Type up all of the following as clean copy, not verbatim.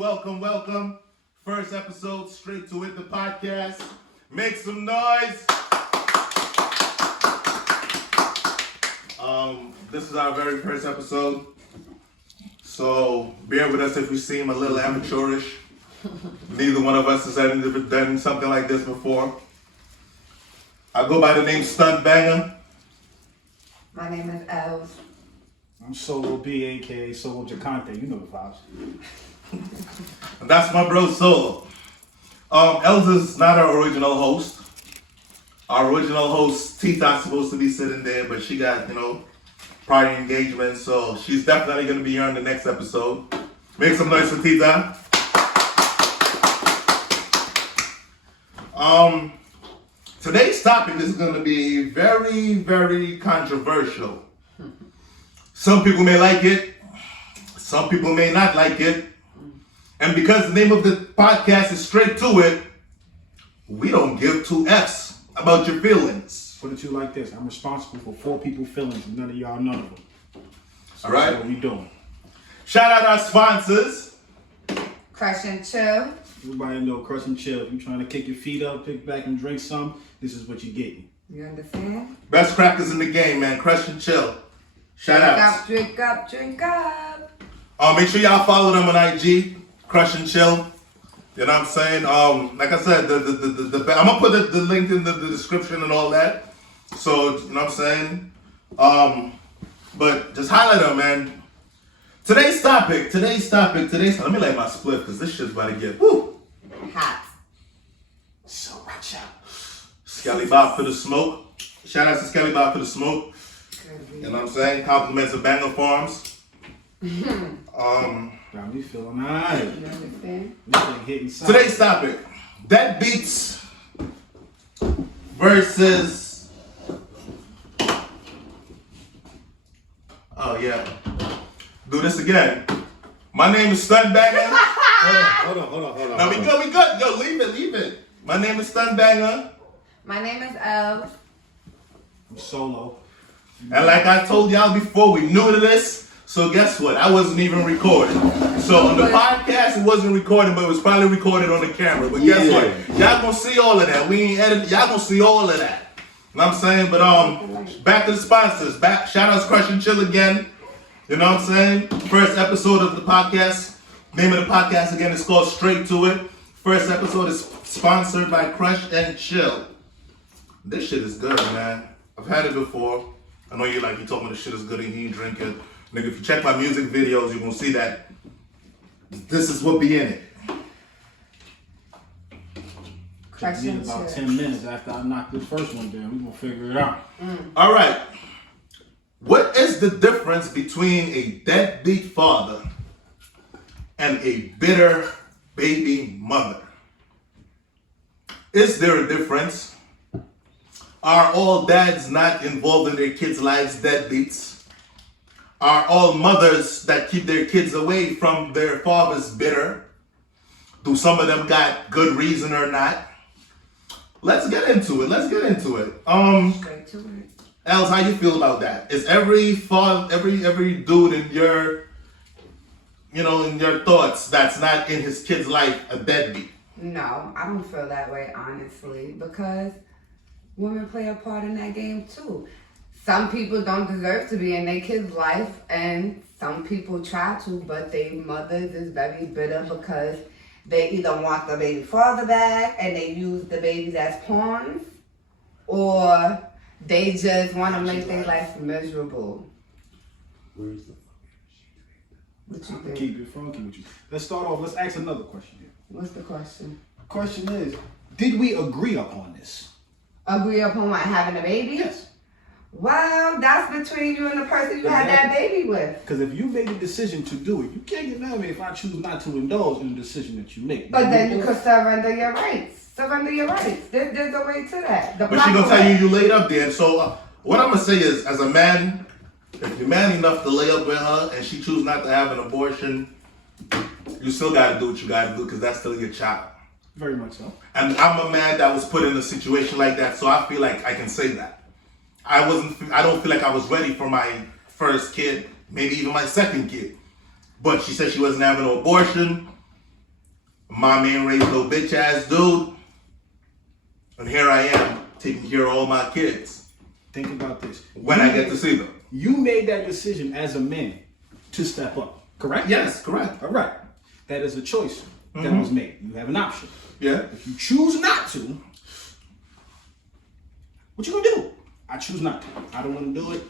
Welcome. First episode, Str82It, the podcast. Make some noise. This is our very first episode. So bear with us if we seem a little amateurish. Neither one of us has ever done something like this before. I go by the name Stunt Banger. My name is Els. I'm Solo B, aka Solo Jacante. You know the vibes. And that's my bro Solo. Els is not our original host. Our original host, Tita's supposed to be sitting there, but she got, prior engagement, so she's definitely going to be here on the next episode. Make some noise for Tita. Today's topic is going to be very, very controversial. Some people may like it. Some people may not like it. And because the name of the podcast is Straight to It, we don't give two F's about your feelings. Put it to you like this. I'm responsible for 4 people's feelings and none of y'all, none of them. So all right. That's what we doing. Shout out our sponsors. Crush and Chill. Everybody know Crush and Chill. If you're trying to kick your feet up, kick back and drink some, this is what you're getting. You understand? Best crackers in the game, man. Crush and Chill. Shout out. Drink up. Make sure y'all follow them on IG. Crush and Chill. You know what I'm saying? Like I said, I'm gonna put the link in the description and all that. So you know what I'm saying? But just highlight them, man. Today's topic. Let me light my split because this shit's about to get Hot. so rich out. Skelly Bob for the smoke. Shout out to Skelly Bob for the smoke. You know what I'm saying? Compliments of Banger Farms. Got me feeling alright. You understand? This thing hitting solid. Today's topic: deadbeats versus. Oh yeah, do this again. My name is Stunt Banger. Hold on. No, we good. Yo, leave it. My name is Stunt Banger, My name is Els. I'm Solo. and like I told y'all before, we new to this. So guess what? I wasn't even recording. So on the podcast, it wasn't recording, but it was probably recorded on the camera. But guess what? Y'all gonna see all of that. We ain't edit. Y'all gonna see all of that. You know what I'm saying? But back to the sponsors. Shout out to Crush and Chill again. You know what I'm saying? First episode of the podcast. Name of the podcast again is called Straight to It. First episode is sponsored by Crush and Chill. This shit is good, man. I've had it before. I know you told me the shit is good and you ain't drink it. Nigga, if you check my music videos, you're gonna see that this is what be in it. Crush Took me and about Chill. 10 minutes after I knocked this first one down. We're gonna figure it out. All right. What is the difference between a deadbeat father and a bitter baby mother? Is there a difference? Are all dads not involved in their kids' lives deadbeats? Are all mothers that keep their kids away from their fathers bitter? Do some of them got good reason or not? Let's get into it. Straight to it. Els, how you feel about that? Is every father, every dude in your, in your thoughts that's not in his kid's life a deadbeat? No, I don't feel that way, honestly, because women play a part in that game too. Some people don't deserve to be in their kid's life, and some people try to, but their mothers is very bitter because they either want the baby father back and they use the babies as pawns, or they just want to make their life miserable. Where's the What you think? Keep it funky with you. Let's start off. Let's ask another question here. What's the question? Question is, did we agree upon this? Agree upon what, having a baby? Yes. Well, that's between you and the person you had that baby with. Because if you made a decision to do it, you can't get mad at me if I choose not to indulge in the decision that you make. But then you could surrender your rights. There's a way to that. But she gonna tell you laid up there. So what I'm gonna say is, as a man, if you're man enough to lay up with her and she choose not to have an abortion, you still gotta do what you gotta do because that's still your child. Very much so. And I'm a man that was put in a situation like that, so I feel like I can say that. I don't feel like I was ready for my first kid, maybe even my second kid. But she said she wasn't having an abortion. Mommy ain't raised no bitch ass dude. And here I am taking care of all my kids. Think about this. When I get to see them. You made that decision as a man to step up, correct? Yes, correct. All right. That is a choice that was made. You have an option. Yeah. If you choose not to, what you gonna do? I choose not to. I don't want to do it.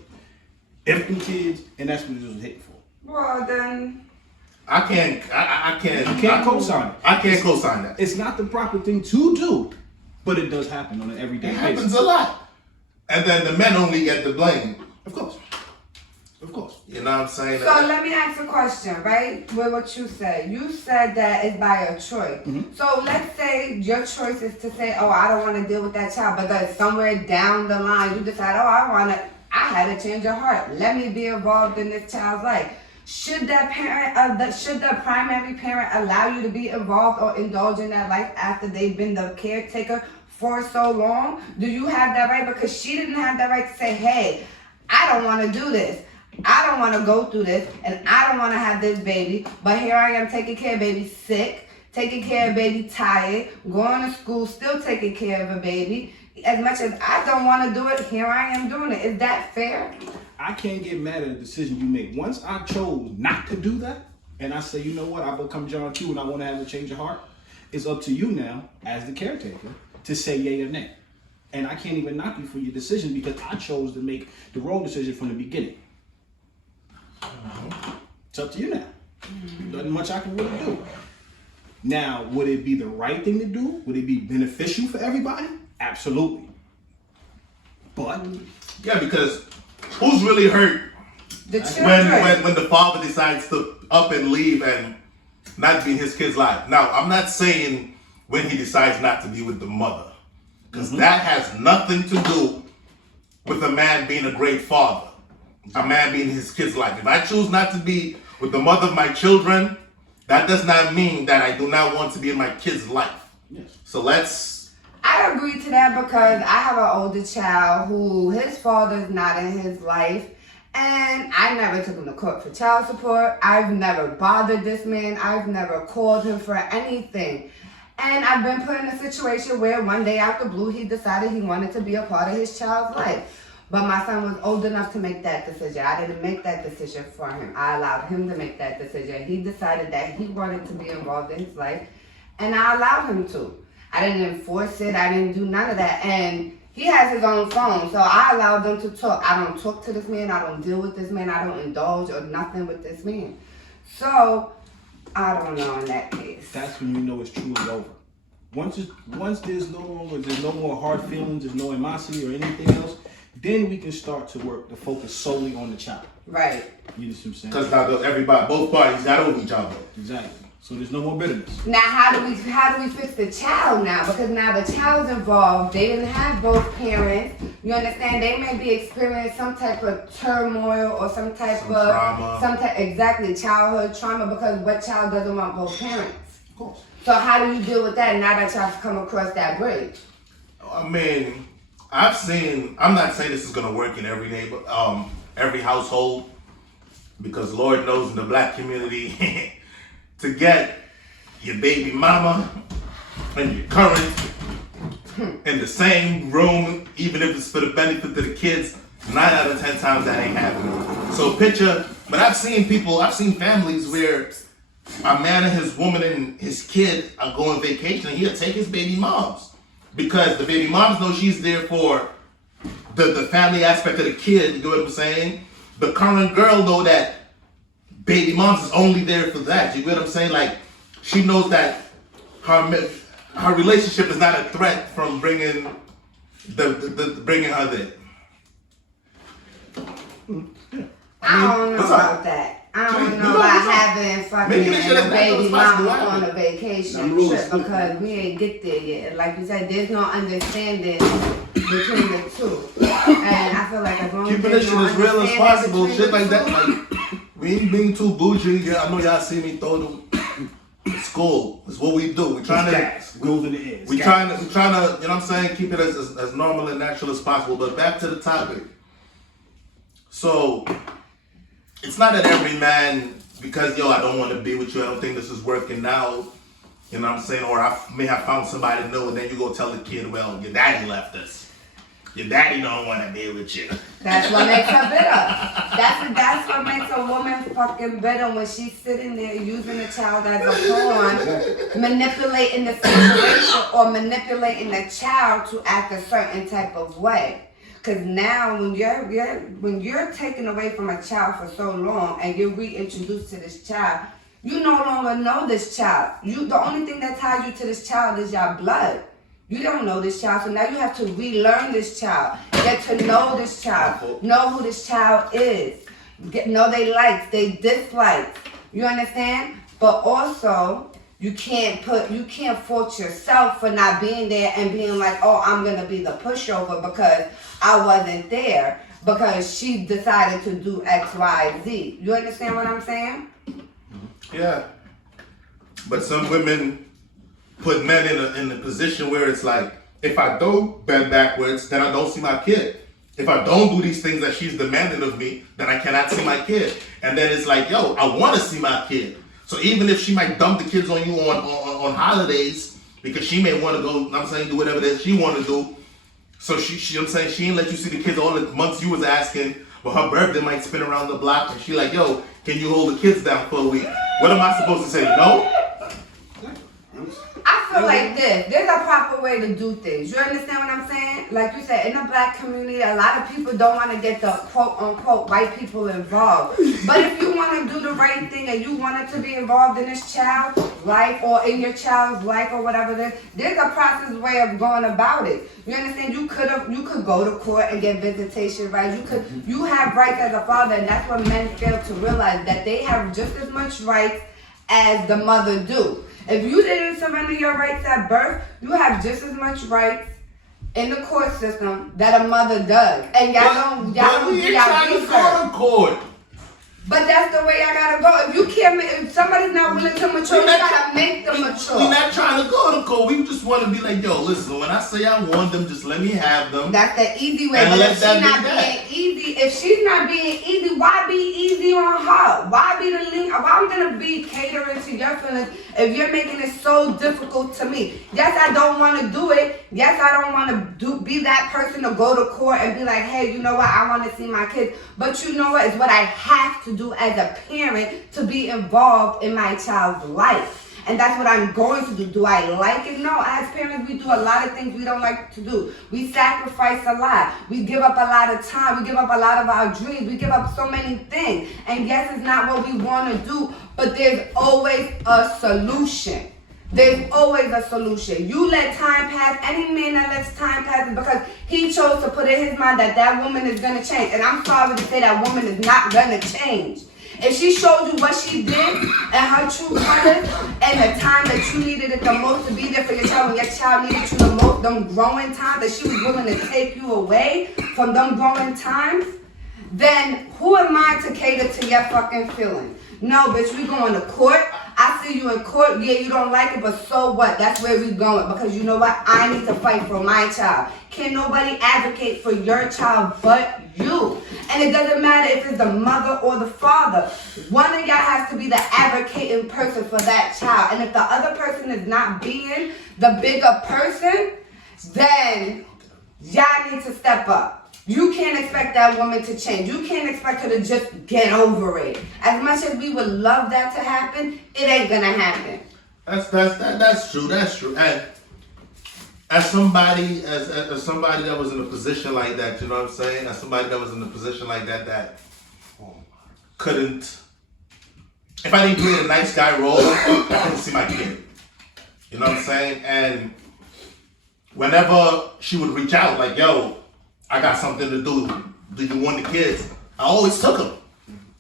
Everything kids, and that's what it was hitting for. Well, then. I can't. You can't co-sign it. I can't co-sign that. It's not the proper thing to do, but it does happen on an everyday It basis. happens a lot. And then the men only get the blame. Of course. Of course. You know what I'm saying? So let me ask a question, right? With what you said. You said that it's by your choice. So let's say your choice is to say, oh, I don't want to deal with that child, but then somewhere down the line you decide, oh, I had a change of heart. Let me be involved in this child's life. Should that parent, should the primary parent allow you to be involved or indulge in that life after they've been the caretaker for so long? Do you have that right? Because she didn't have that right to say, hey, I don't want to do this. I don't want to go through this, and I don't want to have this baby, but here I am taking care of baby sick, taking care of baby tired, going to school, still taking care of a baby. As much as I don't want to do it, here I am doing it. Is that fair? I can't get mad at the decision you made. Once I chose not to do that, and I say, you know what, I become John Q and I want to have a change of heart, it's up to you now, as the caretaker, to say yay or nay. And I can't even knock you for your decision because I chose to make the wrong decision from the beginning. It's up to you now. Nothing much I can really do. Now, would it be the right thing to do? Would it be beneficial for everybody? Absolutely. But yeah, because who's really hurt The children. when the father decides to up and leave and not be in his kid's life? Now, I'm not saying when he decides not to be with the mother, because that has nothing to do with a man being a great father, a man being in his kid's life. If I choose not to be with the mother of my children, that does not mean that I do not want to be in my kid's life. yes. So let's... I agree to that because I have an older child who his father's not in his life, and I never took him to court for child support. I've never bothered this man. I've never called him for anything. And I've been put in a situation where one day out the blue, he decided he wanted to be a part of his child's life. But my son was old enough to make that decision. I didn't make that decision for him. I allowed him to make that decision. He decided that he wanted to be involved in his life, and I allowed him to. I didn't enforce it. I didn't do none of that. And he has his own phone, so I allowed them to talk. I don't talk to this man. I don't deal with this man. I don't indulge or nothing with this man. So I don't know in that case. That's when you know it's truly over. Once there's no more hard feelings, there's no animosity or anything else, then we can start to focus solely on the child. Right. You know what I'm saying? Because now both parties got over each other. Exactly. So there's no more bitterness. Now, how do we fix the child now? Because now the child's involved. They didn't have both parents. You understand? They may be experiencing some type of turmoil or some type of trauma. Exactly, childhood trauma. Because what child doesn't want both parents? Of course. So how do you deal with that now that y'all come across that bridge? I mean, I'm not saying this is gonna work in every every household, because Lord knows in the black community, to get your baby mama and your current in the same room, even if it's for the benefit of the kids, 9 out of 10 times that ain't happening. So but I've seen families where a man and his woman and his kid are going vacation and he'll take his baby moms. Because the baby moms know she's there for the family aspect of the kid, you know what I'm saying? The current girl know that baby moms is only there for that, you know what I'm saying? Like, she knows that her relationship is not a threat from bringing bringing her there. I don't know about that. I don't know about having fucking a baby mama on a vacation trip because we ain't get there yet. Like you said, there's no understanding between the two. And I feel like as long as Keeping there's this shit no as real as possible, understanding shit like that. between Like, we ain't being too bougie. Yeah, I know y'all see me throw the school. It's what we do. We're trying to Goes in the ears. we trying to, you know what I'm saying, keep it as normal and natural as possible. But back to the topic. So it's not that every man, because I don't want to be with you, I don't think this is working now, You know what I'm saying? Or I may have found somebody new, and then you go tell the kid, well, your daddy left us. Your daddy don't want to be with you. That's what makes her bitter. That's what makes a woman fucking bitter when she's sitting there using the child as a pawn, manipulating the situation or manipulating the child to act a certain type of way. Because now when you're taken away from a child for so long and you're reintroduced to this child, you no longer know this child. The only thing that ties you to this child is your blood. You don't know this child, so now you have to relearn this child, get to know this child, know who this child is, know they likes, they dislikes. You understand? But also, you can't fault yourself for not being there and being like, oh, I'm gonna be the pushover because I wasn't there because she decided to do X, Y, Z. You understand what I'm saying? Yeah. But some women put men in a position where it's like, if I don't bend backwards, then I don't see my kid. If I don't do these things that she's demanding of me, then I cannot see my kid. And then it's like, yo, I want to see my kid. So even if she might dump the kids on you on holidays, because she may want to go, I'm saying, do whatever that she want to do. So she I'm saying, she ain't let you see the kids all the months you was asking, but her birthday might spin around the block, and she like, yo, can you hold the kids down for a week? What am I supposed to say? No? I feel like there's a proper way to do things. You understand what I'm saying? Like you said, in the black community, a lot of people don't want to get the quote-unquote white people involved. But if you want to do the right thing and you wanted to be involved in this child's life or in your child's life or whatever it is, there's a process way of going about it. You understand? You could go to court and get visitation rights. You have rights as a father, and that's what men fail to realize, that they have just as much rights as the mother do. If you didn't surrender your rights at birth, you have just as much rights in the court system that a mother does. And y'all don't do y'all research. But that's the way I gotta go. If you can't, if somebody's not willing to mature, you gotta make them mature. We're not trying to go to court. We just want to be like, yo, listen, when I say I want them, just let me have them. That's the easy way. But if she's not being easy, why be easy on her? Why be the link? Why I'm gonna be catering to your feelings if you're making it so difficult to me? Yes, I don't want to do it. Yes, I don't want to be that person to go to court and be like, hey, you know what? I want to see my kids. But you know what? It's what I have to do as a parent to be involved in my child's life. And that's what I'm going to do. Do I like it? No. As parents, we do a lot of things we don't like to do. We sacrifice a lot. We give up a lot of time. We give up a lot of our dreams. We give up so many things. And yes, it's not what we want to do, but there's always a solution. There's always a solution. You let time pass. Any man that lets time pass is because he chose to put in his mind that that woman is going to change. And I'm sorry to say that woman is not going to change. If she showed you what she did and her true colors and the time that you needed it the most to be there for your child, when your child needed you the most, them growing times, that she was willing to take you away from them growing times, then who am I to cater to your fucking feelings? No, bitch, we going to court. I see you in court. Yeah, you don't like it, but so what? That's where we going. Because you know what? I need to fight for my child. Can't nobody advocate for your child but you. And it doesn't matter if it's the mother or the father. One of y'all has to be the advocating person for that child. And if the other person is not being the bigger person, then y'all need to step up. You can't expect that woman to change. You can't expect her to just get over it. As much as we would love that to happen, it ain't gonna happen. That's true. That's true. And as somebody that was in a position like that, you know what I'm saying? As somebody that was in a position like that couldn't. If I didn't play the nice guy role, I couldn't see my kid. You know what I'm saying? And whenever she would reach out, like, yo, I got something to do. Do you want the kids? I always took them.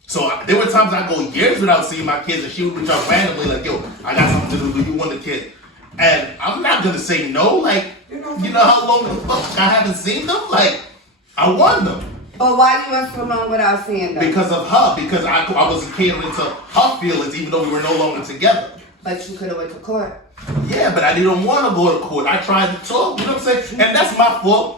So there were times I go years without seeing my kids, and she would reach out randomly like, yo, I got something to do. Do you want the kid? And I'm not going to say no. Like, you know how long the fuck I haven't seen them? Like, I want them. But why you went so long without seeing them? Because of her. Because I wasn't catering to her feelings, even though we were no longer together. But you could have went to court. Yeah, but I didn't want to go to court. I tried to talk. You know what I'm saying? And that's my fault.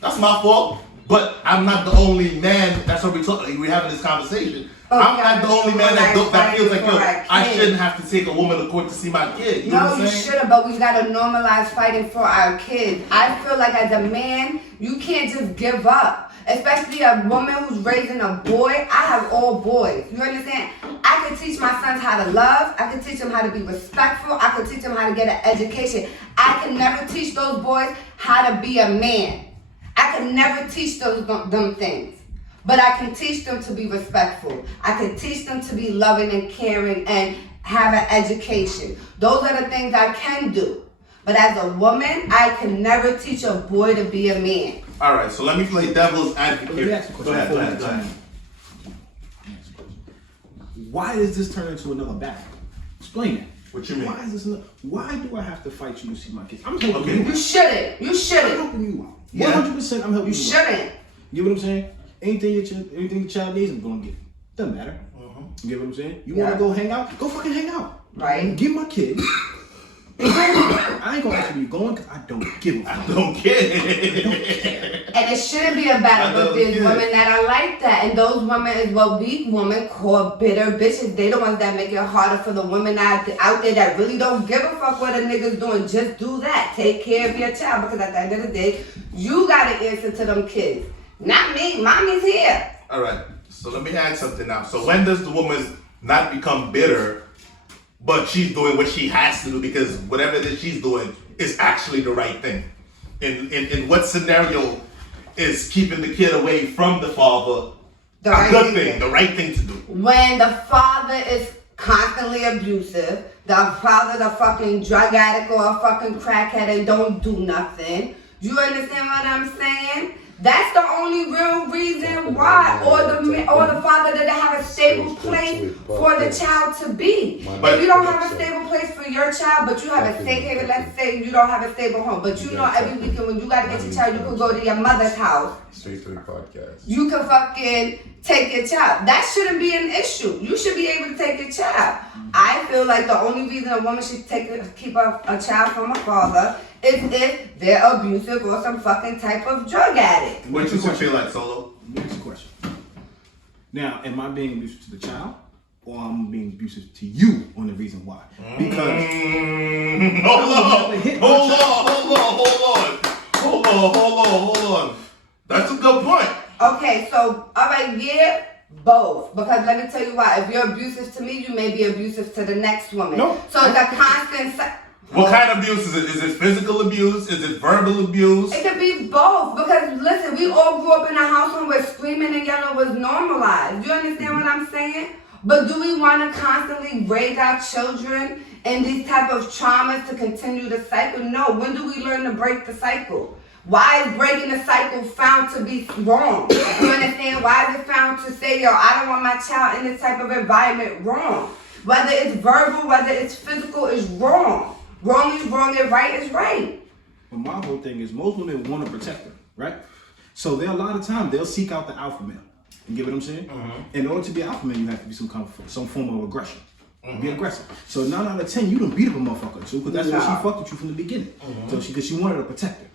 That's my fault. But I'm not the only man. That's what we're having this conversation. I'm not the only man that feels like, yo, I shouldn't have to take a woman to court to see my kid. You know what I'm you saying? shouldn't, but we gotta normalize fighting for our kids. I feel like as a man, you can't just give up. Especially a woman who's raising a boy. I have all boys. You understand? I could teach my sons how to love. I could teach them how to be respectful. I could teach them how to get an education. I can never teach those boys how to be a man. I can never teach them things. But I can teach them to be respectful. I can teach them to be loving and caring and have an education. Those are the things I can do. But as a woman, I can never teach a boy to be a man. All right, so let me play devil's advocate. Let me ask you a question. Go ahead. Why does this turn into another battle? Explain that. What you mean? Why do I have to fight you to see my kids? I'm helping you. You shouldn't. You I'm shouldn't. helping you out. Yeah. 100% I'm helping you. You shouldn't. You know what I'm saying? Anything your child needs, I'm gonna get it. Doesn't matter. You get what I'm saying? You wanna go hang out? Go fucking hang out. Right. Get my kid. I ain't gonna actually be going because I don't give a fuck. I don't care. And it shouldn't be a battle, but there's women that are like that. And those women is what we women call bitter bitches. They the ones that make it harder for the women out there that really don't give a fuck what a nigga's doing. Just do that. Take care of your child, because at the end of the day, you gotta answer to them kids. Not me. Mommy's here. All right, so let me ask something now. So when does the woman not become bitter, but she's doing what she has to do because whatever that she's doing is actually the right thing? In what scenario is keeping the kid away from the father the right thing to do? When the father is constantly abusive, the father's a fucking drug addict or a fucking crackhead and don't do nothing. You understand what I'm saying? That's the only real reason why, or the father doesn't have a stable place for the child to be. If you don't have a stable place for your child, but you have a safe haven, let's say you don't have a stable home, but you know every weekend when you gotta get your child, you can go to your mother's house. Str82It podcast. You can fucking take your child. That shouldn't be an issue. You should be able to take your child. I feel like the only reason a woman should keep a child from a father is if they're abusive or some fucking type of drug addict. What you feel like, Solo? Next question. Now, am I being abusive to the child, or am I being abusive to you on the reason why? Because hold on. That's a good point. Okay, so alright, yeah, both. Because let me tell you why. If you're abusive to me, you may be abusive to the next woman. No. So it's a constant. What kind of abuse is it? Is it physical abuse? Is it verbal abuse? It could be both, because listen, we all grew up in a household where screaming and yelling was normalized. You understand what I'm saying? But do we want to constantly raise our children in these type of traumas to continue the cycle? No. When do we learn to break the cycle? Why is breaking the cycle found to be wrong? You understand? Why is it found to say, yo, I don't want my child in this type of environment? Wrong. Whether it's verbal, whether it's physical, is wrong. Wrong is wrong and right is right. But my whole thing is most women want to protect her, right? So a lot of times they'll seek out the alpha male. You get what I'm saying? In order to be alpha male, you have to be some form of aggression. Be aggressive. So 9 out of 10, you done beat up a motherfucker too, because that's why she fucked with you from the beginning. So because she wanted to protect her.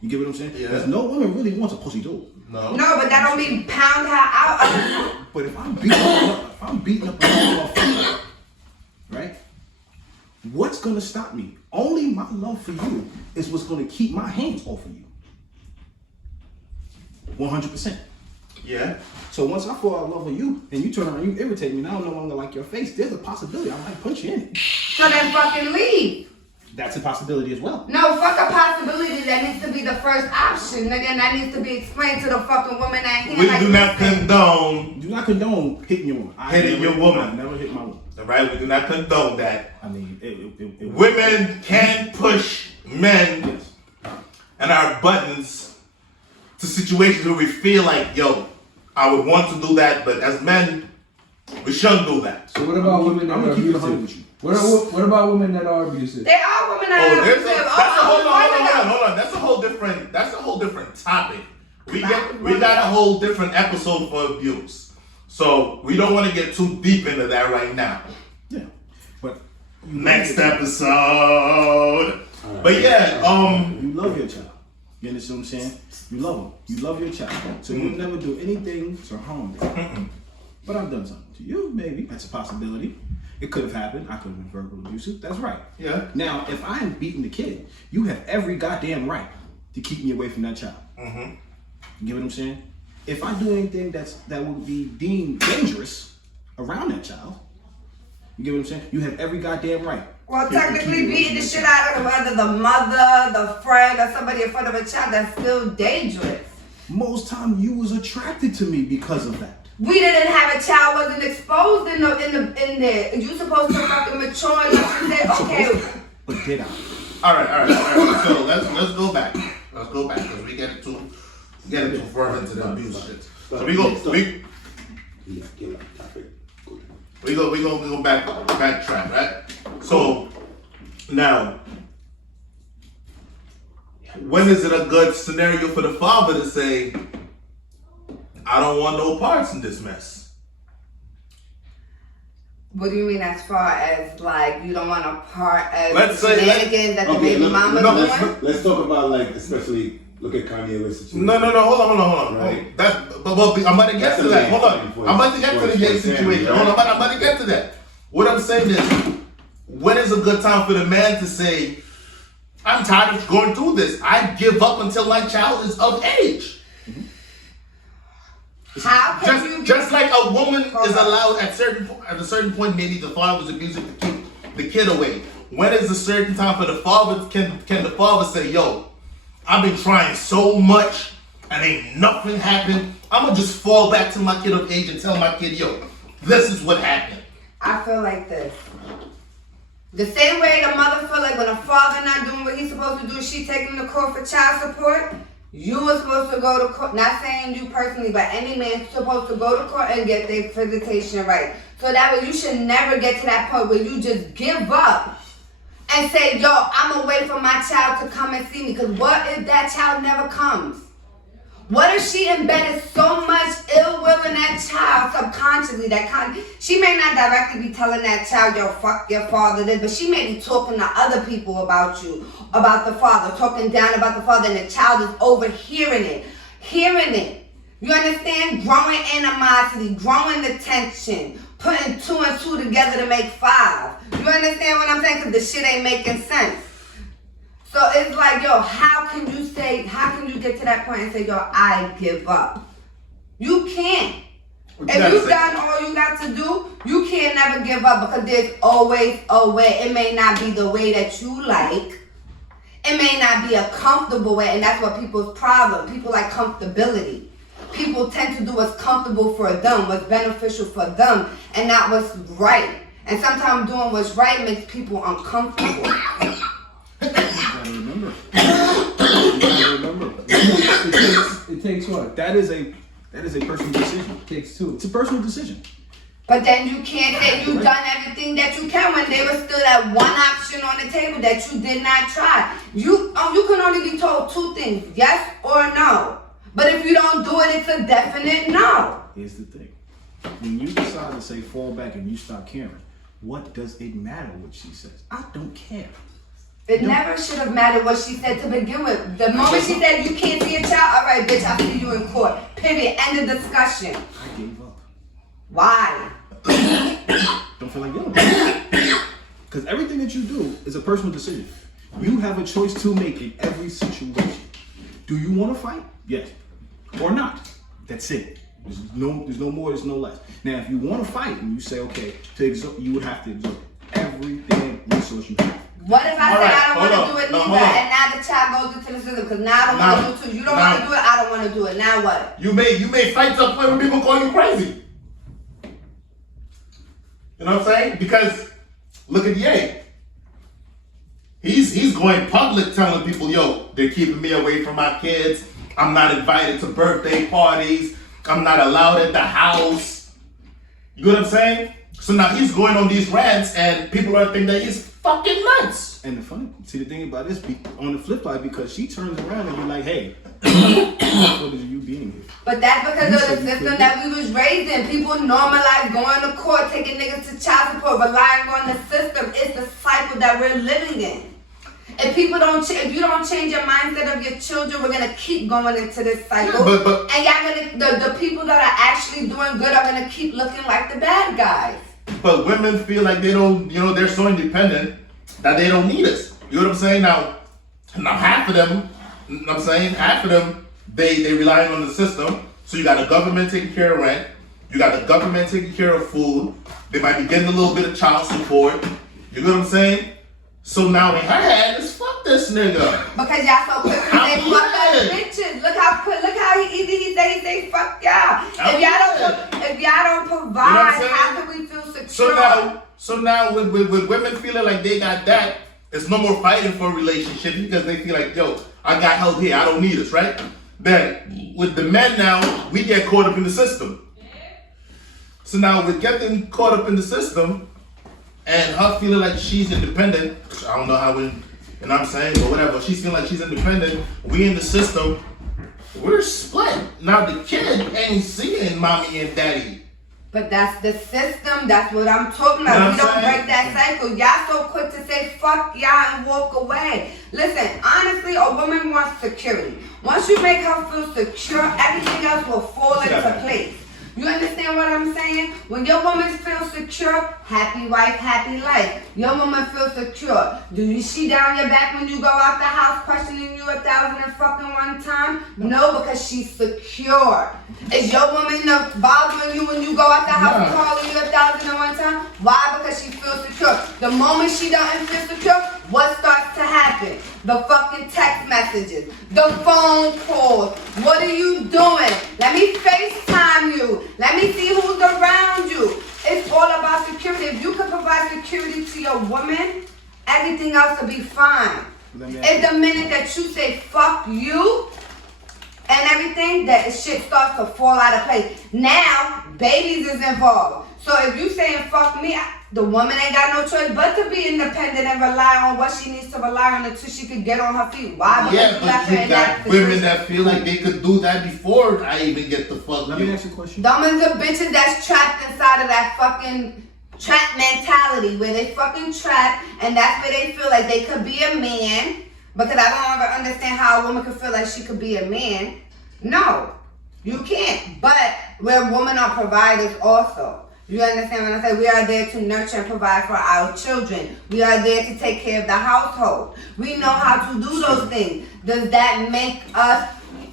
You get what I'm saying? Yeah. Because no woman really wants a pussy dude. No, but that don't mean pound her out. But if I'm beating up a motherfucker, right? What's gonna stop me? Only my love for you is what's gonna keep my hands off of you. 100%. Yeah. So once I fall out of love with you and you turn around, you irritate me, and I don't no longer like your face, there's a possibility I might punch you in it. So then fucking leave. That's a possibility as well. No, fuck a possibility. That needs to be the first option, nigga, and that needs to be explained to the fucking woman at hand. We do not condone Do not condone hitting your woman. Hitting your woman. I've never hit my woman. all right? We do not condone that. I mean, Women can push men Yes. and our buttons to situations where we feel like, yo, I would want to do that, but as men, we shouldn't do that. So what about women that I'm are gonna keep it 100 abusive? with you. What about women that are abusive? There are women that Oh, are there's abusive. hold on. That's a whole different topic. We got a whole different episode for abuse. So we don't want to get too deep into that right now. Yeah. But Next episode. But yeah, you love your child. You understand what I'm saying? You love them. You love your child. So you'll never do anything to harm them. But I've done something to you, maybe. That's a possibility. It could have happened. I could have been verbal abusive. That's right. Yeah. Now, if I am beating the kid, you have every goddamn right to keep me away from that child. You get what I'm saying? If I do anything that would be deemed dangerous around that child, you get what I'm saying? You have every goddamn right. Well, technically beating the shit out of whether the mother, the friend, or somebody in front of a child, that's still dangerous. Most time you was attracted to me because of that. We didn't have a child, wasn't exposed in there. You supposed to fucking mature enough to say, okay. But did I? All right. So let's go back. Let's go back because we get too far into the abuse shit. So we go backtrack, right? So now, when is it a good scenario for the father to say, I don't want no parts in this mess? What do you mean as far as like you don't want a part as Let's say shenanigans that the baby mama doing? Let's talk about like especially look at Kanye West situation. No, hold on. Right. But I'm about to get to that. Hold on. I'm about to get to the gay situation. Hold on, I'm about to get to that. What I'm saying is, when is a good time for the man to say, I'm tired of going through this. I give up until my child is of age. How can you Just like a woman is allowed at a certain point, maybe the father was abusive to keep the kid away. When is a certain time for the father? Can the father say, yo, I've been trying so much and ain't nothing happened. I'm gonna just fall back to my kid of age and tell my kid, yo, this is what happened. I feel like this. The same way the mother feel like when a father not doing what he's supposed to do, she taking him to court for child support. You were supposed to go to court, not saying you personally, but any man's supposed to go to court and get their visitation right. So that way you should never get to that point where you just give up and say, yo, I'm gonna wait for my child to come and see me. Because what if that child never comes? What if she embedded so much ill will in that child subconsciously? She may not directly be telling that child, yo, fuck your father this, but she may be talking to other people about you, about the father, talking down about the father, and the child is overhearing it, hearing it. You understand? Growing animosity, growing the tension, putting 2 and 2 together to make 5. You understand what I'm saying? Because the shit ain't making sense. So it's like, yo, how can you get to that point and say, yo, I give up? You can't. If you've done all you got to do, you can't never give up because there's always a way. It may not be the way that you like. It may not be a comfortable way, and that's what people's problem. People like comfortability. People tend to do what's comfortable for them, what's beneficial for them, and not what's right. And sometimes doing what's right makes people uncomfortable. You gotta remember. It takes what? That is a personal decision. It takes 2. It's a personal decision. But then you can't say you've done everything that you can when there was still that one option on the table that you did not try. You can only be told 2 things, yes or no. But if you don't do it, it's a definite no. Here's the thing. When you decide to say fall back and you stop caring, what does it matter what she says? I don't care. It never should have mattered what she said to begin with. The moment she said you can't see a child, all right, bitch, I'll see you in court. Period. End of discussion. I gave up. Why? Don't feel like yelling. Because everything that you do is a personal decision. You have a choice to make in every situation. Do you want to fight? Yes. Or not. That's it. There's no more, there's no less. Now, if you want to fight and you say, okay, you would have to exert every damn resource you have. What if I say right, I don't want to do it no, neither, hold on. and now the child goes into the system because now I don't want to do it too. You don't want to do it, I don't want to do it. Now what? You may fight to a point where people call you crazy. You know what I'm saying? Because look at Ye. He's going public telling people, yo, they're keeping me away from my kids. I'm not invited to birthday parties. I'm not allowed at the house. You know what I'm saying? So now he's going on these rants and people are thinking that he's fucking nuts. And the thing about this, on the flip side, because she turns around and be like, hey, what is you being here? But that's because of the system that we was raised in. People normalize going to court, taking niggas to child support, relying on the system. It's the cycle that we're living in. If people don't, if you don't change your mindset of your children, we're gonna keep going into this cycle. Yeah, but and y'all gonna, the people that are actually doing good are gonna keep looking like the bad guys. But women feel like they don't, they're so independent that they don't need us. You know what I'm saying? Now half of them, they rely on the system. So you got the government taking care of rent. You got the government taking care of food. They might be getting a little bit of child support. You know what I'm saying? So now in her head is fuck this nigga. Because y'all so quick to say fuck us bitches. Look how he say fuck y'all. If y'all don't provide, how can we feel secure? So now with women feeling like they got that, it's no more fighting for relationships because they feel like, yo, I got help here, I don't need us, right? Then with the men now, we get caught up in the system. So now with getting caught up in the system and her feeling like she's independent, I don't know how we, but whatever, she's feeling like she's independent, we in the system, we're split. Now the kid ain't seeing mommy and daddy. But that's the system, that's what I'm talking about. We don't break that cycle. Y'all so quick to say fuck y'all and walk away. Listen, honestly, a woman wants security. Once you make her feel secure, everything else will fall into place. You understand what I'm saying? When your woman feels secure, happy wife, happy life. Your woman feels secure. Do you she down your back when you go out the house questioning you 1,001 times? No, because she's secure. Is your woman bothering you when you go out the house calling you 1,001 times? Why? Because she feels secure. The moment she doesn't feel secure, what starts to happen? The fucking text messages, the phone calls. What are you doing? Let me FaceTime you. Let me see who's around you. It's all about security. If you can provide security to your woman, everything else will be fine. It's the minute that you say fuck you and everything, that shit starts to fall out of place. Now, babies is involved. So if you saying fuck me, the woman ain't got no choice but to be independent and rely on what she needs to rely on until she could get on her feet. Why? Because but you got women that feel like they could do that before I even get the fuck. Let me ask you a question. Them is the bitches that's trapped inside of that fucking trap mentality where they fucking trapped, and that's where they feel like they could be a man. Because I don't ever understand how a woman could feel like she could be a man. No, you can't. But we're women are providers also. You understand what I say? We are there to nurture and provide for our children. We are there to take care of the household. We know how to do those things. Does that make us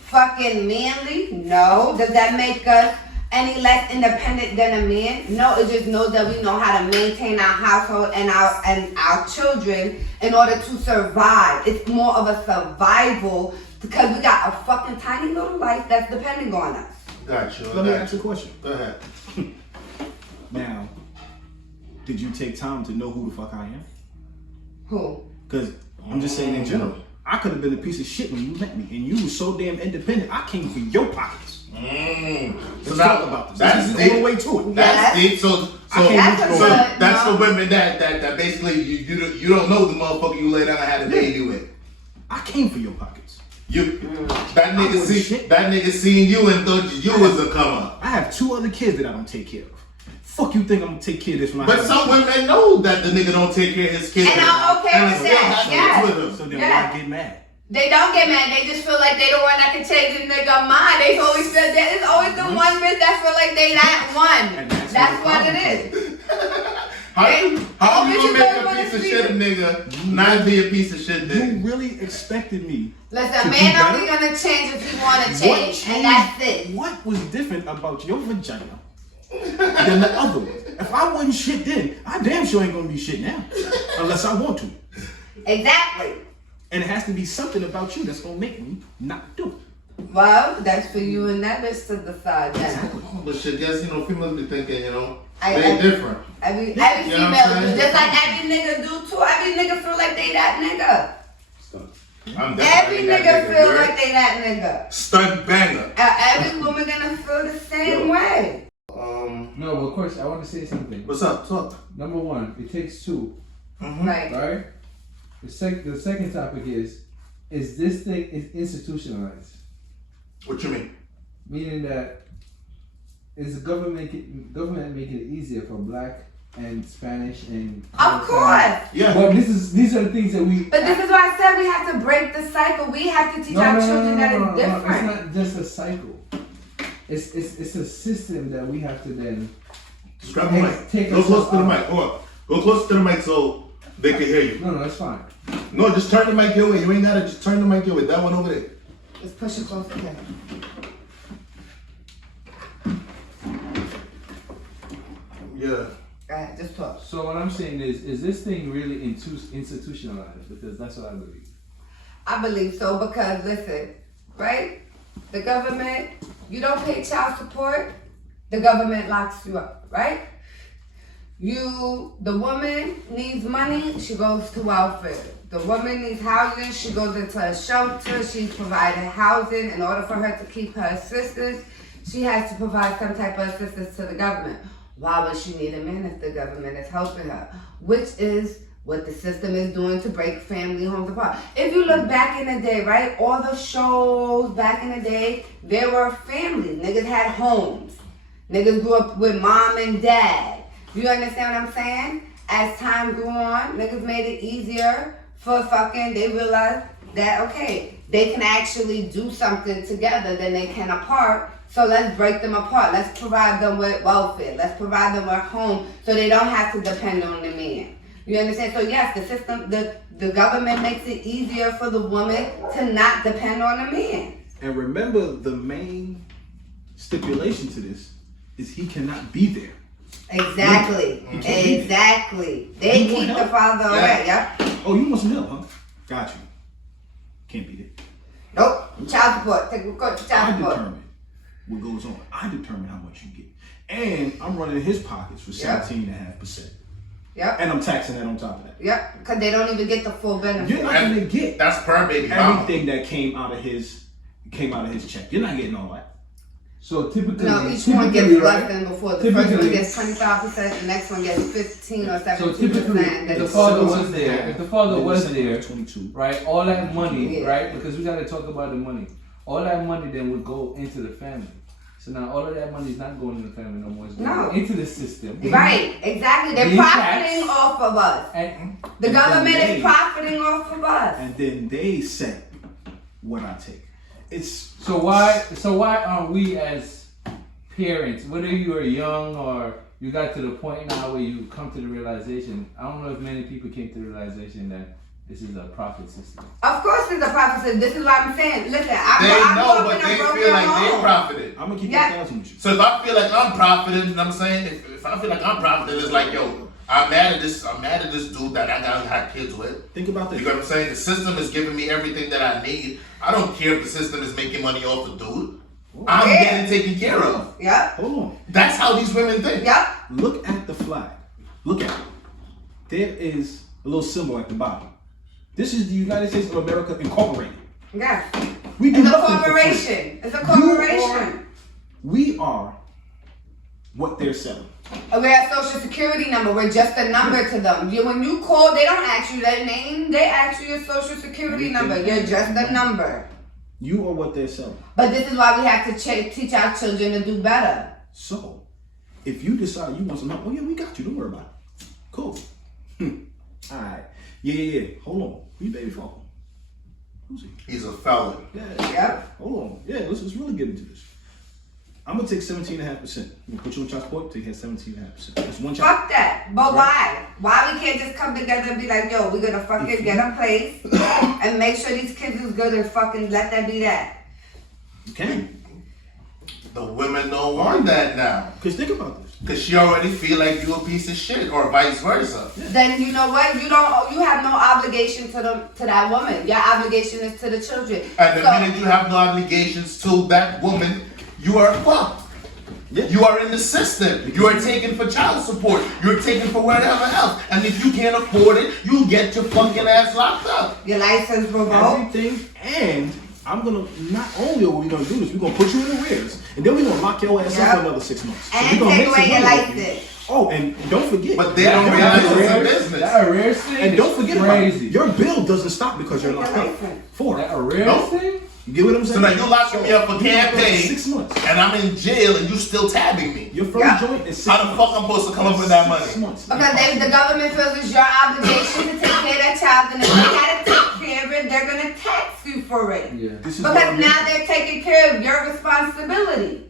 fucking manly? No. Does that make us any less independent than a man? No. It just knows that we know how to maintain our household and our children in order to survive. It's more of a survival because we got a fucking tiny little life that's depending on us. Gotcha. Let me ask you a question. Go ahead. Now, did you take time to know who the fuck I am? Who? Because I'm just saying in general, I could have been a piece of shit when you met me, and you were so damn independent. I came for your pockets. Let's talk about this. That's all the way to it. That's deep. So that's the women that basically you don't know the motherfucker you lay down and had a baby with. I came for your pockets. That nigga seen you and thought you was a come up. I have 2 other kids that I don't take care of. Fuck you think I'm gonna take care of this when But some women know that the nigga don't take care of his kids. And I'm okay with that. Yes. So then why get mad? They don't get mad. They just feel like they the one that can change this nigga mind. They always feel that it's always the one bitch that feel like they that one. That's what it is. How you gonna make a piece of shit nigga not be a piece of shit nigga? You really expected me? Listen, man only gonna change if you wanna change, and that's it. What was different about your vagina than the other one? If I wasn't shit then, I damn sure ain't gonna be shit now, unless I want to. Exactly. And it has to be something about you that's gonna make me not do it. Well, that's for you and that bitch to decide then. Exactly. But shit, guess females be thinking, they different. Every female do, just like every nigga do too. Every nigga feel like they that nigga. Every nigga feel like they that nigga. Stunt banger. Every woman gonna feel the same way. No, but of course, I want to say something. What's up? Talk. Number 1, it takes 2. Right. Right? The second topic is this thing is institutionalized? What you mean? Meaning that is the government making it easier for black and Spanish and. Of course. Yeah. But these are the things that we. But this is why I said we have to break the cycle. We have to teach our children that it's different. It's not just a cycle. It's a system that we have to then. Just grab the mic. Go close to the mic. Hold on. Go close to the mic so they can hear you. No, that's fine. No, just turn the mic your way. You ain't gotta just turn the mic your way. That one over there. Just push it close to him. Yeah. Go ahead, just talk. So what I'm saying is this thing really institutionalized? Because that's what I believe. I believe so because listen, right? The government, you don't pay child support, the government locks you up, right? The woman needs money, she goes to welfare. The woman needs housing, she goes into a shelter, she's provided housing. In order for her to keep her assistance, she has to provide some type of assistance to the government. Why would she need a man if the government is helping her? Which is what the system is doing to break family homes apart. If you look back in the day, right, all the shows back in the day, there were families. Niggas had homes. Niggas grew up with mom and dad. You understand what I'm saying? As time grew on, niggas made it easier for fucking, they realized that, okay, they can actually do something together than they can apart. So let's break them apart. Let's provide them with welfare. Let's provide them with home so they don't have to depend on the man. You understand? So yes, the system, the government makes it easier for the woman to not depend on the man. And remember, the main stipulation to this is he cannot be there. Exactly. Exactly. They keep the father away. Yep. Oh, you want some help, huh? Got you. Can't be there. Nope. Child support. Take a court to child I support. determine what goes on. I determine how much you get. And I'm running his pockets for 17.5%. Yep. And I'm taxing that on top of that. Yep. Because they don't even get the full benefit. You're not gonna get That's per baby mama. everything that came out of his check. You're not getting all that. So typically, No, each one gets right? less than before. The first one Typically- gets 25%, the next one gets 15 or 17%. So typically, then the it's father 17%. was there. If the father was there, 22. right, all that money, Yeah. right, because we got to talk about the money. All that money then would go into the family. So now all of that money is not going in the family no more. It's going into the system. Right, exactly. They're Being profiting taxed. off of us. And The And government then is profiting off of us. And then they set what I take. It's so why aren't we as parents, whether you are young or you got to the point now where you come to the realization, I don't know if many people came to the realization that this is a profit system. Of course it's a profit system. This is what I'm saying. Listen, They I grew know, up but in a they broken feel like they home. profited. I'm gonna keep Yeah. it 1,000 with you. So if I feel like I'm profiting, you know what I'm saying? If I feel like I'm profiting, it's like, yo, I'm mad at this dude that I gotta have kids with. Think about You this. know what I'm saying? The system is giving me everything that I need. I don't care if the system is making money off the dude. I'm Yeah. getting taken care of. Yep. Hold on. That's how these women think. Yep. Look at the flag. Look at it. There is a little symbol at the bottom. This is the United States of America Incorporated. Yes. We do It's a nothing for free. corporation. It's a corporation. We are what they're selling. We're a social security number. We're just a number to them. When you call, they don't ask you that name. They ask you your social security number. You're just a number. You are what they're selling. But this is why we have to teach our children to do better. So, if you decide you want some help, oh yeah, we got you. Don't worry about it. Cool. All right. Yeah. Hold on. Who your baby father? Who's he? He's a felon. Yeah. Yep. Hold on. Yeah, let's really get into this. I'm gonna take 17.5%. I'm gonna put you on child support. Take 17.5%. That's one child. Fuck that. But why? Why we can't just come together and be like, yo, we're gonna fucking get a place and make sure these kids is good and fucking let that be that. You can. The women don't want that now. Cause think about this. Cause she already feel like you a piece of shit, or vice versa. Then you know what? You have no obligation to that woman. Your obligation is to the children. And the So- minute you have no obligations to that woman, you are fucked. Yeah. You are in the system. You are taken for child support. You're taken for whatever else. And if you can't afford it, you get your fucking ass locked up. Your license revoked. Everything. And I'm gonna, not only are we gonna do this, we're gonna put you in arrears, and then we're gonna lock your ass up for another 6 months. So And we're gonna take make away some your money off you. license. Oh, and don't forget. But they don't realize it's a business. That arrears thing And don't is forget crazy. about it. Your bill doesn't stop because you're Take locked your up. license. For That it. arrears No. thing? You get what I'm saying? So now you locking me up for You locked up campaign, 6 months. and I'm in jail, and you still tabbing me. Your first joint is 6 How the months. fuck I'm supposed to come up with that money? 6 months. Because the government feels it's your obligation to take care of that child, and if they gotta take care of it, they're gonna tax you for it. Yeah. This is what I Because mean. now they're taking care of your responsibility.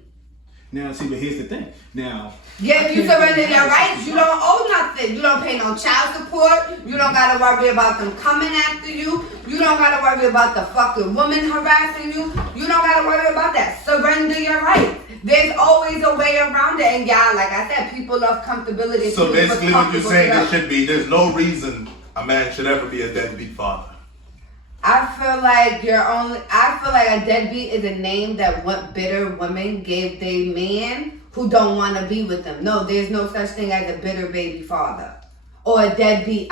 Now, see, but here's the thing. Now, Yeah, if you surrender your rights, you don't owe nothing. You don't pay no child support. You don't gotta worry about them coming after you. You don't gotta worry about the fucking woman harassing you. You don't gotta worry about that. Surrender your rights. There's always a way around it. And y'all, like I said, people love comfortability. So People basically, feel what you're comfortable saying, with there should be, there's no reason a man should ever be a deadbeat father. I feel like a deadbeat is a name that what bitter women gave their man who don't want to be with them. No, there's no such thing as a bitter baby father or a deadbeat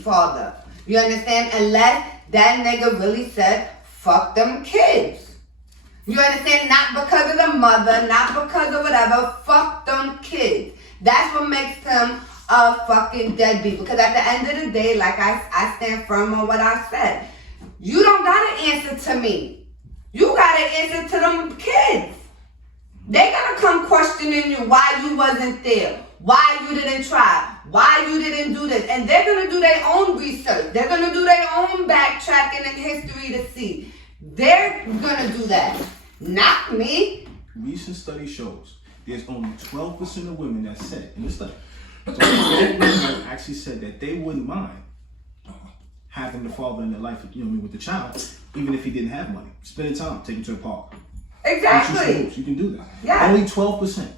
father. You understand? Unless that nigga really said, fuck them kids. You understand? Not because of the mother, not because of whatever, fuck them kids. That's what makes him a fucking deadbeat. Because at the end of the day, like I stand firm on what I said. You don't gotta answer to me. You gotta answer to them kids. They gonna come questioning you why you wasn't there, why you didn't try, why you didn't do this. And they're gonna do their own research. They're gonna do their own backtracking and history to see. They're gonna do that. Not me. recent study shows there's only 12% of women that said, in the study, so 12 women that actually said that they wouldn't mind having the father in their life, you know what I mean, with the child, even if he didn't have money. Spending time, take him to a park. Exactly. You can do that. Yeah. Only 12%.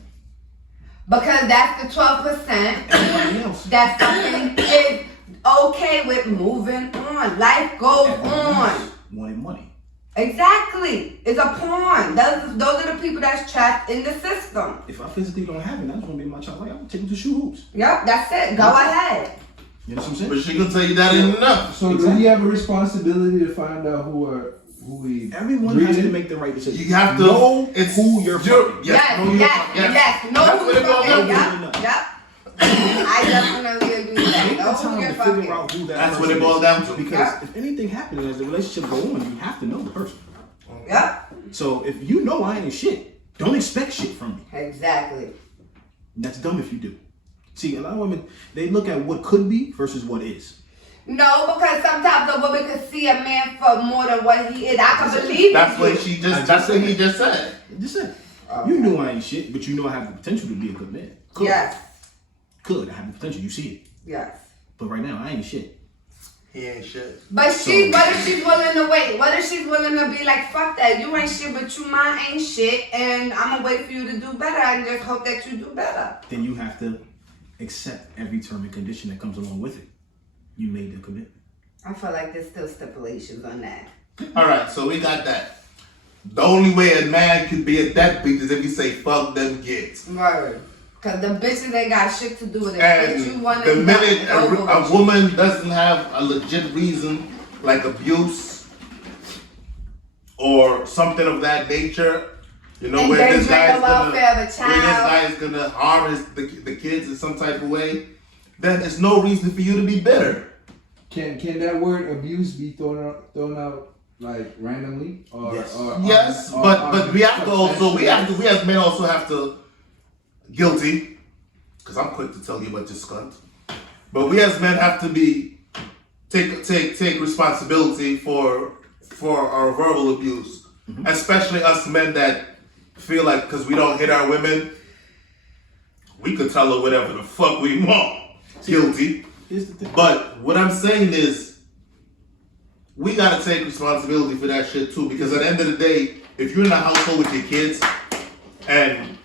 Because that's the 12% Everybody else. that fucking is okay with moving on. Life goes on. Wanted money. Exactly. It's a pawn. Those are the people that's trapped in the system. If I physically don't have it, I just want to be my child. Like, I'm gonna take him to shoe hoops. Yep, that's it. Go ahead. You know what I'm saying? But she can tell you that ain't enough. So do we have a responsibility to find out who we Everyone has to make the right decision. You have to know it's who you're fucking. Yes, know yes. Know That's who what you're it boils down fucking. to. Yep. I definitely agree with that. Take the Know who time you're to figure fucking. out who that That's what person it boils is. down to. Because Yeah. if anything happens as the relationship go on, you have to know the person. Yep. So if you know I ain't shit, don't expect shit from me. Exactly. That's dumb if you do. See, a lot of women, they look at what could be versus what is. No, because sometimes a woman could see a man for more than what he is. I can believe That's you. what she just. That's what he just said. Just say, you knew I ain't shit, but you know I have the potential to be a good man. Could. Yes. Could. I have the potential. You see it. Yes. But right now, I ain't shit. He ain't shit. But what if she's willing to wait? What if she's willing to be like, fuck that, you ain't shit, but you mine ain't shit, and I'm gonna wait for you to do better and just hope that you do better. Then you have to accept every term and condition that comes along with it. You made the commitment. I feel like there's still stipulations on that. All right, so we got that. The only way a man could be a deadbeat is if he say fuck them kids. Word. Cause the bitches ain't got shit to do with it. And Bitch, you want the to minute over a with you. woman doesn't have a legit reason, like abuse or something of that nature, you know, where this Endangering guy's the welfare of a child. where this guy is gonna harvest the kids in some type of way, then there's no reason for you to be bitter. Can that word abuse be thrown out like randomly or Yes. Yes, or but we have to also we substantially? as men also have to guilty, because I'm quick to tell you about this cunt. But we as men have to be take responsibility for our verbal abuse, especially us men that feel like because we don't hit our women, we could tell her whatever the fuck we want. Guilty. Here's the thing. But what I'm saying is, we gotta take responsibility for that shit too. Because at the end of the day, if you're in a household with your kids and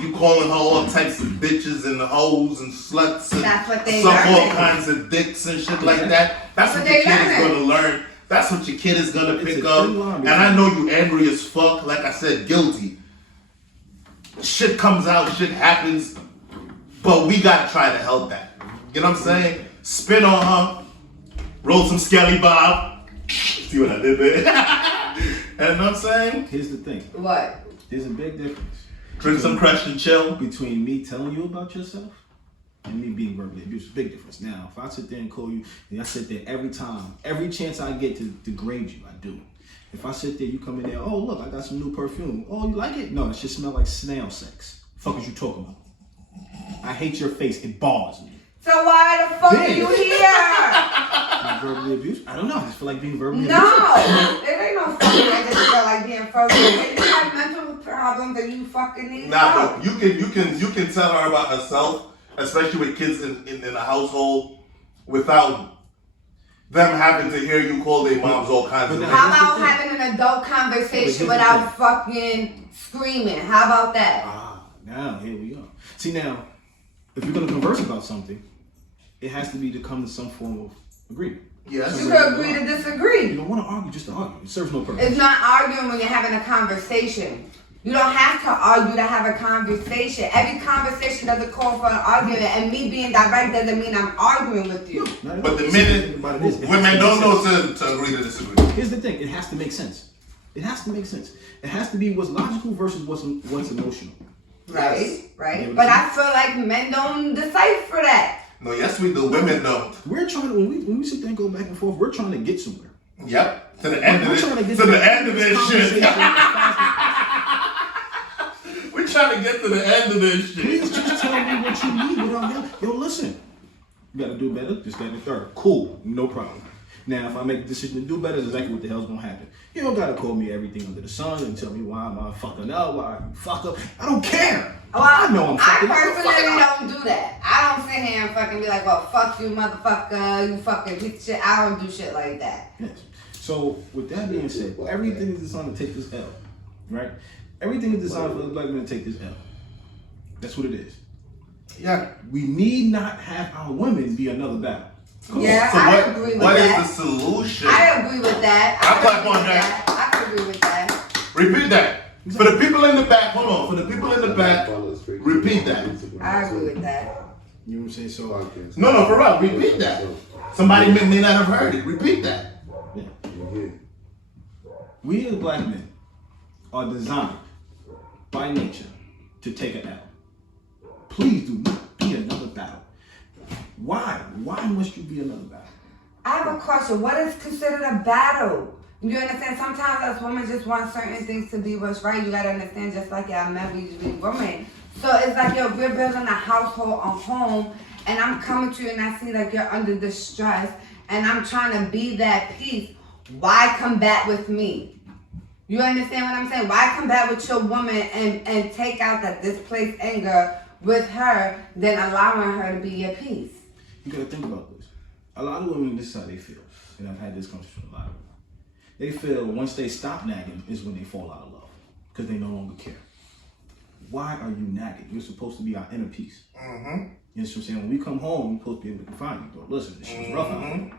you calling her all types of bitches and hoes and sluts and That's what they suck all learning. kinds of dicks and shit like that, that's what But your they kid is learning. gonna learn. That's what your kid is gonna It's pick a up. thin line, And I know you angry as fuck. Like I said, guilty. Shit comes out, shit happens. But we gotta try to help that. You know what I'm saying? Spin on her, roll some skelly bob. See what I did there? And you know what I'm saying? Here's the thing. What? There's a big difference Drink some crush and chill. between me telling you about yourself and me being verbally abusive. Big difference. Now, if I sit there and call you, and I sit there every time, every chance I get to degrade you, I do. If I sit there, you come in there, oh look, I got some new perfume. Oh, you like it? No, it should smell like snail sex. Fuck is you talking about? I hate your face. It bothers me. So why the fuck are you here? Verbally abused? I don't know. I just feel like being verbally No, abusive. it ain't no fucking. I just feel like being verbally abusive. If you have mental problems and you fucking need Nah, help. but you can tell her about herself, especially with kids in a household, without them having to hear you call their moms all kinds of names. How about having an adult conversation without fucking screaming? How about that? Now, here we go. See, now, if you're going to converse about something, it has to be to come to some form of agreement. Yes. You could agree to You disagree. don't want to argue just to argue. It serves no purpose. It's not arguing when you're having a conversation. You don't have to argue to have a conversation. Every conversation doesn't call for an argument, and me being direct doesn't mean I'm arguing with you. But the minute women don't know to agree to disagree. Here's the thing: it has to make sense. It has to make sense. It has to be what's logical versus what's emotional. Right, Yes. right. But I feel like men don't decipher that. No, yes we do. Women don't. We're trying to when we sit there and go back and forth. We're trying to get somewhere. Yep. To the end of We're this. trying to get To the end of this shit. conversation. We're trying to get to the end of this Please shit. just tell me what you need without yelling. Yo, listen. You gotta do better. Just got the third. Cool. No problem. Now, if I make the decision to do better, that's exactly what the hell's gonna happen. You don't gotta call me everything under the sun and tell me why am I fucking up, why you fuck up. I don't care. Well, I know I'm fucking up. personally don't do that. I don't sit here and fucking be like, well, fuck you, motherfucker, you fucking piece of shit. I don't do shit like that. Yes. So, with that being said, everything is designed to take this L, right? Everything is designed for the black man to take this L. That's what it is. Yeah. We need not have our women be another battle. Yeah, So I agree with what that. is the solution? I agree with that. I clap agree on with that. I can agree with that. Repeat that. For the people in the back, hold on. For the people in the back, repeat that. I agree with that. You know what I'm saying? So, No, for real, repeat that. Somebody may not have heard it. Repeat that. yeah. We as black men are designed by nature to take an L. Please do not be another battle. Why? Why must you be another battle? I have a question. What is considered a battle? You understand? Sometimes us women just want certain things to be what's right. You gotta understand, just like y'all men, we just be women. So it's like, yo, we're building a household, a home, and I'm coming to you and I see like you're under distress, and I'm trying to be that peace. Why combat with me? You understand what I'm saying? Why combat with your woman and take out that displaced anger with her, then allowing her to be your peace? You gotta think about this. A lot of women, this is how they feel. And I've had this conversation with a lot of women. They feel once they stop nagging is when they fall out of love. Because they no longer care. Why are you nagging? You're supposed to be our inner peace. Mm-hmm. You know what I'm saying? When we come home, we're supposed to be able to confide you. But listen, this shit's rough out here.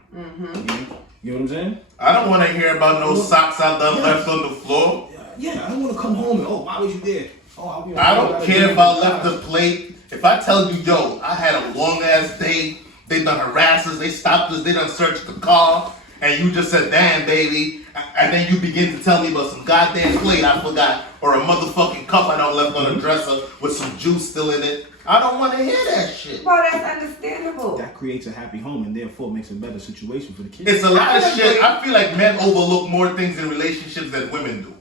You know what I'm saying? I don't want to hear about no socks I done left on the floor. Yeah, I don't want to come home and, oh, why was you there? Oh, I'll be on I don't care if I left the plate. If I tell you, yo, I had a long ass day, they done harass us, they stopped us, they done searched the car, and you just said, damn, baby, and then you begin to tell me about some goddamn plate I forgot, or a motherfucking cup I done left on a dresser with some juice still in it. I don't want to hear that shit. Well, that's understandable. That creates a happy home and therefore makes a better situation for the kids. It's a lot of I shit. agree. I feel like men overlook more things in relationships than women do.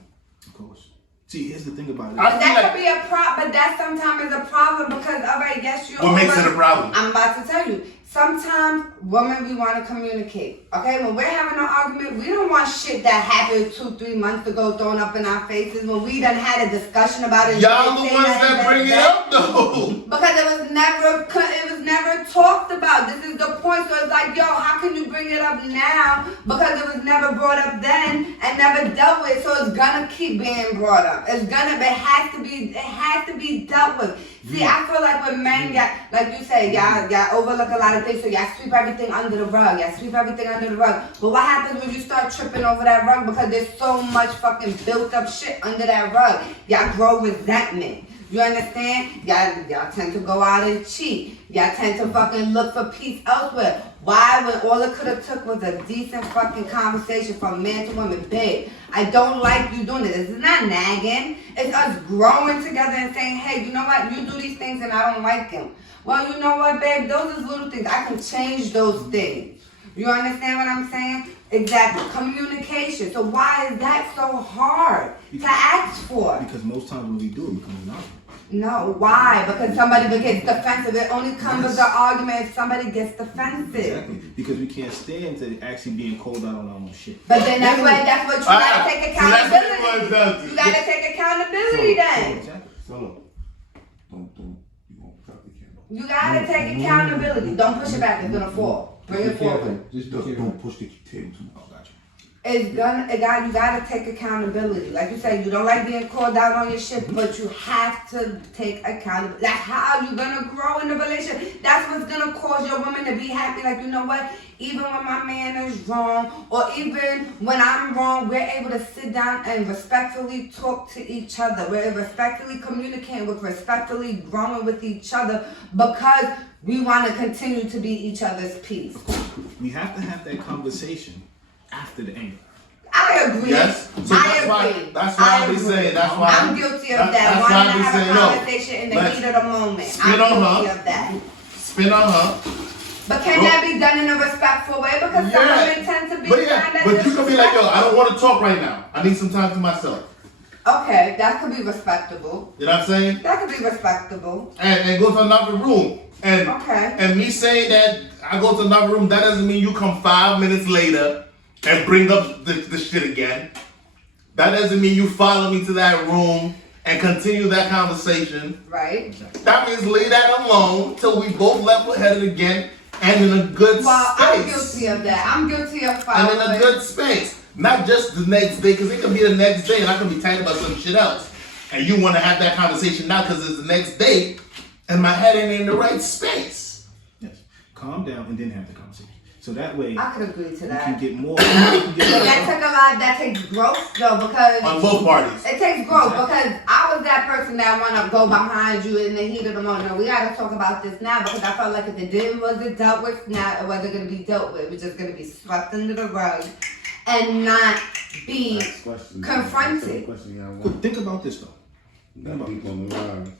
Of course. See, here's the thing about it. I But feel that like- could be a problem, but that sometimes is a problem because, all right, yes, you. What makes it a problem? I'm about to tell you. Sometimes women, we want to communicate. Okay, when we're having an argument, we don't want shit that happened 2-3 months ago thrown up in our faces when we done had a discussion about it. Y'all the ones that bring it up though. Because it was never talked about. This is the point. So it's like, yo, how can you bring it up now? Because it was never brought up then and never dealt with. So it's gonna keep being brought up. It has to be dealt with. See, I feel like when men, like you say, y'all overlook a lot of things, so y'all sweep everything under the rug. But what happens when you start tripping over that rug because there's so much fucking built up shit under that rug? Y'all grow resentment. You understand? Y'all tend to go out and cheat. Y'all tend to fucking look for peace elsewhere. Why, when all it could have took was a decent fucking conversation from man to woman, babe, I don't like you doing this. It's not nagging. It's us growing together and saying, hey, you know what? You do these things and I don't like them. Well, you know what, babe? Those is little things. I can change those things. You understand what I'm saying? Exactly. Communication. So why is that so hard to ask for? Because most times when we do it, we become anonymous. No, why? Because somebody gets defensive. It only comes with the argument if somebody gets defensive. Exactly. Because we can't stand to actually being called out on our own shit. But then that's what you gotta take accountability. So that's what it You gotta take accountability then. Exactly. So, don't, you won't cut the camera. You gotta take accountability. Don't push it back, it's gonna fall. Bring it forward. Just Don't push the table too much. Oh, gotcha. You gotta take accountability. Like you said, you don't like being called out on your shit, but you have to take accountability. That's how you're gonna grow in the relationship. That's what's gonna cause your woman to be happy. Like, you know what? Even when my man is wrong, or even when I'm wrong, we're able to sit down and respectfully talk to each other. We're respectfully communicating, we're respectfully growing with each other because we want to continue to be each other's peace. We have to have that conversation after the anger. I agree. Yes. So I agree. That's why I be saying. That's why I'm guilty of that. Wanting to have a conversation in the heat of the moment. Spin I'm on guilty her. of that. Spin on her. But can that be done in a respectful way? Because some women tend to be But you can be like, yo, I don't want to talk right now. I need some time to myself. Okay, that could be respectable. You know what I'm saying? That could be respectable. And go to another room. And Okay. and me saying that I go to another room, that doesn't mean you come 5 minutes later and bring up the shit again. That doesn't mean you follow me to that room and continue that conversation. Right? That means leave that alone till we both level-headed again and in a good Well, I'm space. guilty of that. I'm guilty of And following. in a good space. Not just the next day, because it could be the next day and I can be tight about some shit else. And you want to have that conversation now because it's the next day and my head ain't in the right space. Yes. Calm down and then have the conversation. So that way, I could agree to you that. can get more. But that took a lot. That takes growth though, because On both parties. it takes growth. Because I was that person that want to go behind you in the heat of the moment. We got to talk about this now because I felt like if it wasn't dealt with now, it wasn't going to be dealt with. It was just going to be swept under the rug and not be Next question. confronted. Question, yeah, I But want. think about this though. Got people on the line.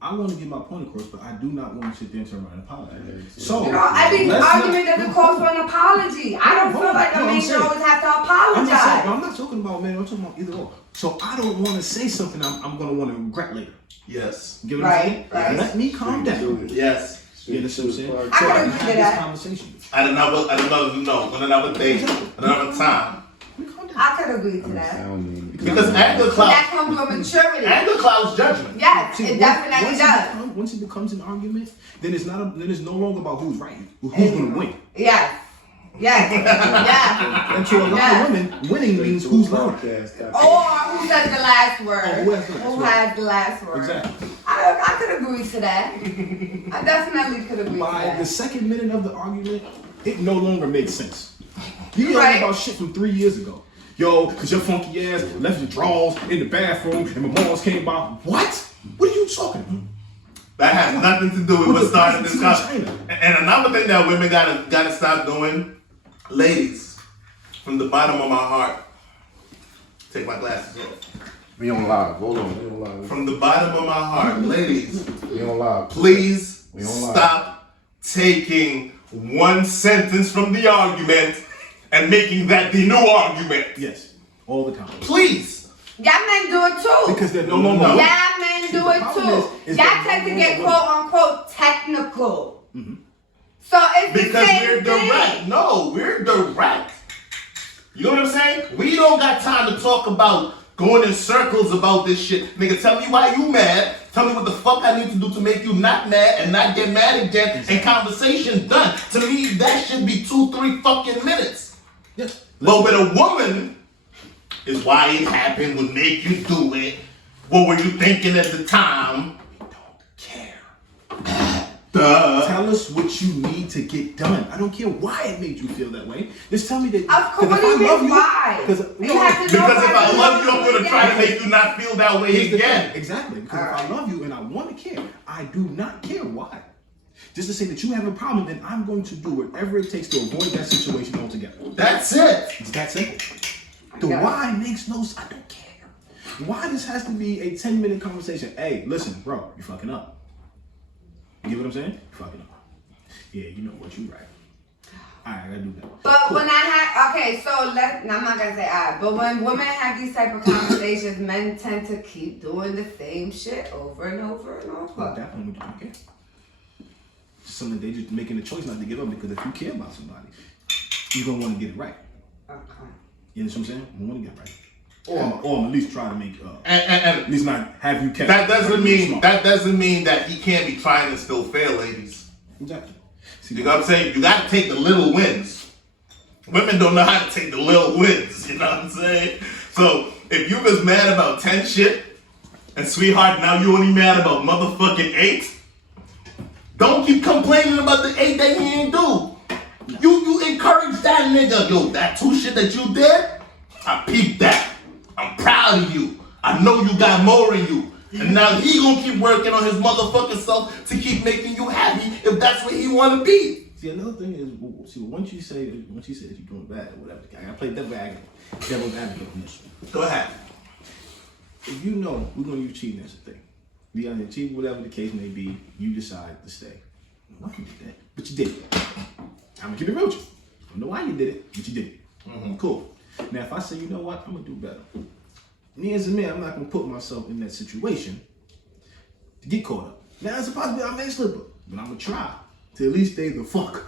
I want to get my point across, but I do not want to sit there and turn around and apologize. So, You know, I mean, let's argument not- doesn't call for an apology. I don't feel like a man should always have to apologize. I'm not talking about man. I'm talking about either or. So I don't want to say something I'm going to want to regret later. Yes. Get what I'm saying? Right. Let me calm down. Yes. You understand what I'm saying? So I I gotta can agree have to this that. conversation. At another date, another time. Let me calm down. I could agree to that. Sounding. Because anger But that clouds, comes with maturity. anger clouds judgment. Yes, See, it definitely once does. Once it becomes an argument, then it's no longer about who's right, who's going to win. Yes. Yes. Yes. And to a lot Yeah. of women, winning means who's louder. Or who says the last word? Oh, who has the last Who word? has the last word? Exactly. I could agree to that. I definitely could agree to By the that. second minute of the argument, it no longer makes sense. You Right. yelling about shit from 3 years ago. Yo, cause your funky ass left your drawers in the bathroom and my mom's came by. What? What are you talking about? That has nothing to do with what the started this presidency of conversation. China. And another thing that women gotta stop doing, ladies, from the bottom of my heart, take my glasses off. We on live. Hold on. We on live. From the bottom of my heart, ladies, We on live. please We don't lie. stop taking one sentence from the argument and making that the new argument. Yes, all the time. Please. Y'all men do it too. Because they're no longer. No. Y'all men do it problem too. is Y'all that tend to no get longer- quote unquote technical. So it's the Because same we're direct. thing. No, we're direct. You know what I'm saying? We don't got time to talk about going in circles about this shit. Nigga, tell me why you mad. Tell me what the fuck I need to do to make you not mad and not get mad again. And conversation done. To me, that should be 2-3 fucking minutes. Yes. But with a woman, is why it happened, would make you do it. What were you thinking at the time? We don't care. Duh. Tell us what you need to get done. I don't care why it made you feel that way. Just tell me that. Of course, 'cause what do you if I love mean why? Because You have to know Because if why I you love you, I'm love gonna try to again. make you not feel that way Here's the again. thing. Exactly. Because if Alright. I love you and I want to care, I do not care why. just to say that you have a problem, then I'm going to do whatever it takes to avoid that situation altogether. That's it. It's that simple. The why makes no sense. I don't care. Why this has to be a 10-minute conversation? Hey, listen, bro, you're fucking up. You get what I'm saying? You're fucking up. Yeah, you know what, you right. Alright, I gotta do that. But cool. When I had, okay, so I'm not gonna say alright, but when women have these type of conversations, men tend to keep doing the same shit over and over and over. Well, that point, you don't care. Something they just making a choice not to give up, because if you care about somebody, you're gonna want to get it right. Okay. You know what I'm saying? You want to get it right. Or at least try to make And at least not have you kept. that doesn't mean that he can't be trying to still fail, ladies. Exactly. See, You know what I'm saying? You gotta take the little wins. Women don't know how to take the little wins, you know what I'm saying? So if you was mad about 10 shit, and sweetheart, now you only mad about motherfucking 8, don't keep complaining about the 8 that he ain't do. You encourage that nigga. Yo, that 2 shit that you did, I peeped that. I'm proud of you. I know you got more in you. And now he gonna keep working on his motherfucking self to keep making you happy if that's what he wanna be. See, another thing is, see, once you say that you're doing bad or whatever, I gotta play devil's advocate on this one. Go ahead. If you know we're gonna use cheating as a thing, you gotta achieve whatever the case may be, you decide to stay. Why you did that? But you did it. I'm gonna keep it real with you. I don't know why you did it, but you did it. Cool. Now, if I say, you know what, I'm gonna do better. Me as a man, I'm not gonna put myself in that situation to get caught up. Now, there's a possibility I may slip up, but I'm gonna try to at least stay the fuck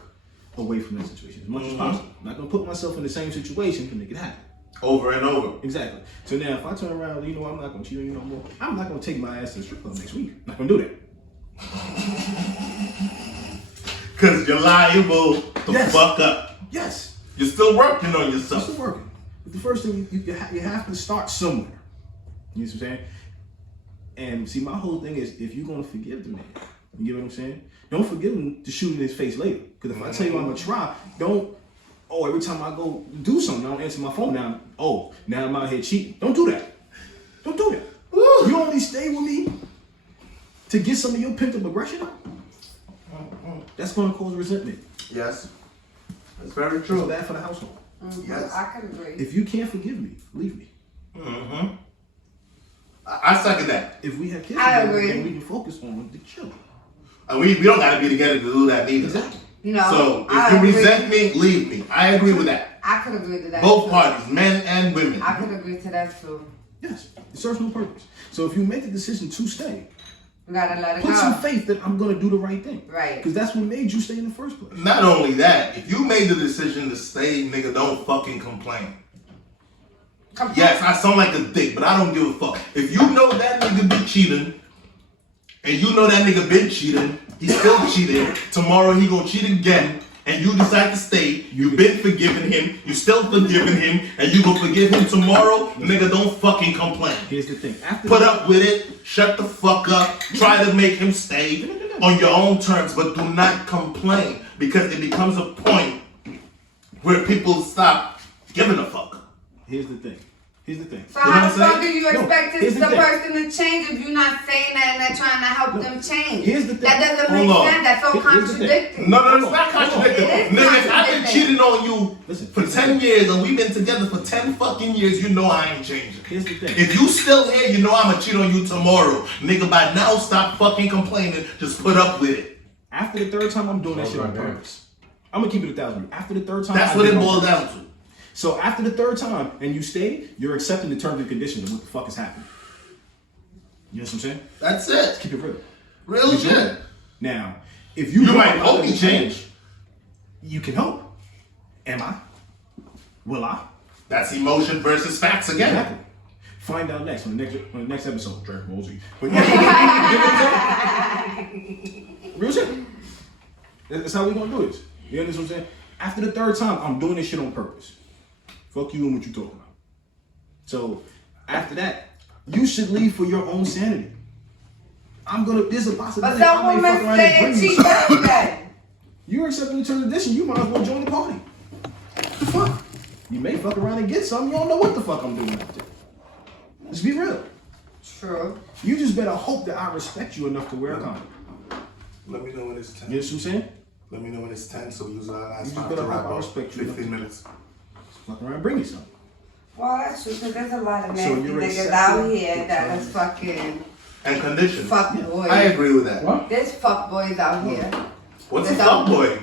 away from that situation as much as possible. I'm not gonna put myself in the same situation to make it happen. Over and over. Exactly. So now, if I turn around, you know, I'm not gonna cheat on you no more. I'm not gonna take my ass to the strip club next week. I'm not gonna do that. Cause you're liable to fuck up. Yes. You're still working on yourself. It's still working. But the first thing, you have to start somewhere. You know what I'm saying? And see, my whole thing is, if you're gonna forgive the man, you get what I'm saying? Don't forgive him to shoot in his face later. Because if I tell you I'm gonna try, every time I go do something, I don't answer my phone now. Now I'm out here cheating. Don't do that. Don't do that. Woo. You only stay with me to get some of your pent up aggression out. That's gonna cause resentment. Yes. That's very It's true. bad for the household. Yes. I can agree. If you can't forgive me, leave me. I second that. If we have kids, I together, agree. then we can focus on the children. And we don't gotta be together to do that neither. Exactly. No. So if I you agree. resent me, leave me. I agree with that. I could agree to that. Both too. parties, men and women. I could agree to that too. Yes, it serves no purpose. So if you make the decision to stay, We gotta let it put some go. faith that I'm gonna do the right thing. Right. Because that's what made you stay in the first place. Not only that, if you made the decision to stay, nigga, don't fucking complain. Yes, I sound like a dick, but I don't give a fuck. If you know that nigga be cheating, and you know that nigga been cheating, he's still cheating, tomorrow he gonna cheat again, and you decide to stay, you been forgiving him, you still forgiving him, and you gonna forgive him tomorrow, nigga, don't fucking complain. Here's the thing. Put up with it, shut the fuck up, try to make him stay on your own terms, but do not complain, because it becomes a point where people stop giving a fuck. Here's the thing. Here's the thing. So You know how what the I'm fuck do saying? you No, expect here's the the thing. person to change if you're not saying that and they're trying to help them change? Here's the thing. That doesn't Hold make on. sense. That's so Here's the thing. contradicting. No, it's not contradicting. It is Nigga, if I've been contradicting. cheating on you Listen, for 10 years and we've been together for 10 fucking years, you know I ain't changing. Here's the thing. If you still here, you know I'ma cheat on you tomorrow. Nigga, by now stop fucking complaining. Just put up with it. After the third time, I'm doing that shit on purpose. I'm gonna keep it 1,000. After the third time, That's I what do it on boils purpose. down to. So after the third time, and you stay, you're accepting the terms and conditions of what the fuck is happening. You know what I'm saying? That's it. Keep it real. Real You're doing shit. it. Now, if you You know might I'm hope not he gonna change. you can hope. Am I? Will I? That's emotion versus facts again. Exactly. Find out next on the next episode, Dragon Ball Z. But yeah, you know what I'm saying? Real shit. That's how we gonna do this. You understand what I'm saying? After the third time, I'm doing this shit on purpose. Fuck you and what you talking about. So after that, you should leave for your own sanity. There's a But possibility some I may fuck women around stay and and bring you cheat something. birthday. You're accepting the terms and conditions, you might as well join the party. The fuck? You may fuck around and get something, you don't know what the fuck I'm doing out there. Let's be real. True. You just better hope that I respect you enough to wear a condom. Let me know when it's 10. You know what I'm saying? Let me know when it's 10, so we use our last You just time better to wrap hope I up. respect you. 15 minutes. Fuck around, bring me something. Well, that's true, because there's a lot of So nasty you're niggas accepting out here the that terms. is fucking And conditions. fuck I boys. agree with that. What? There's fuck boys out here. What's a There's fuck boy?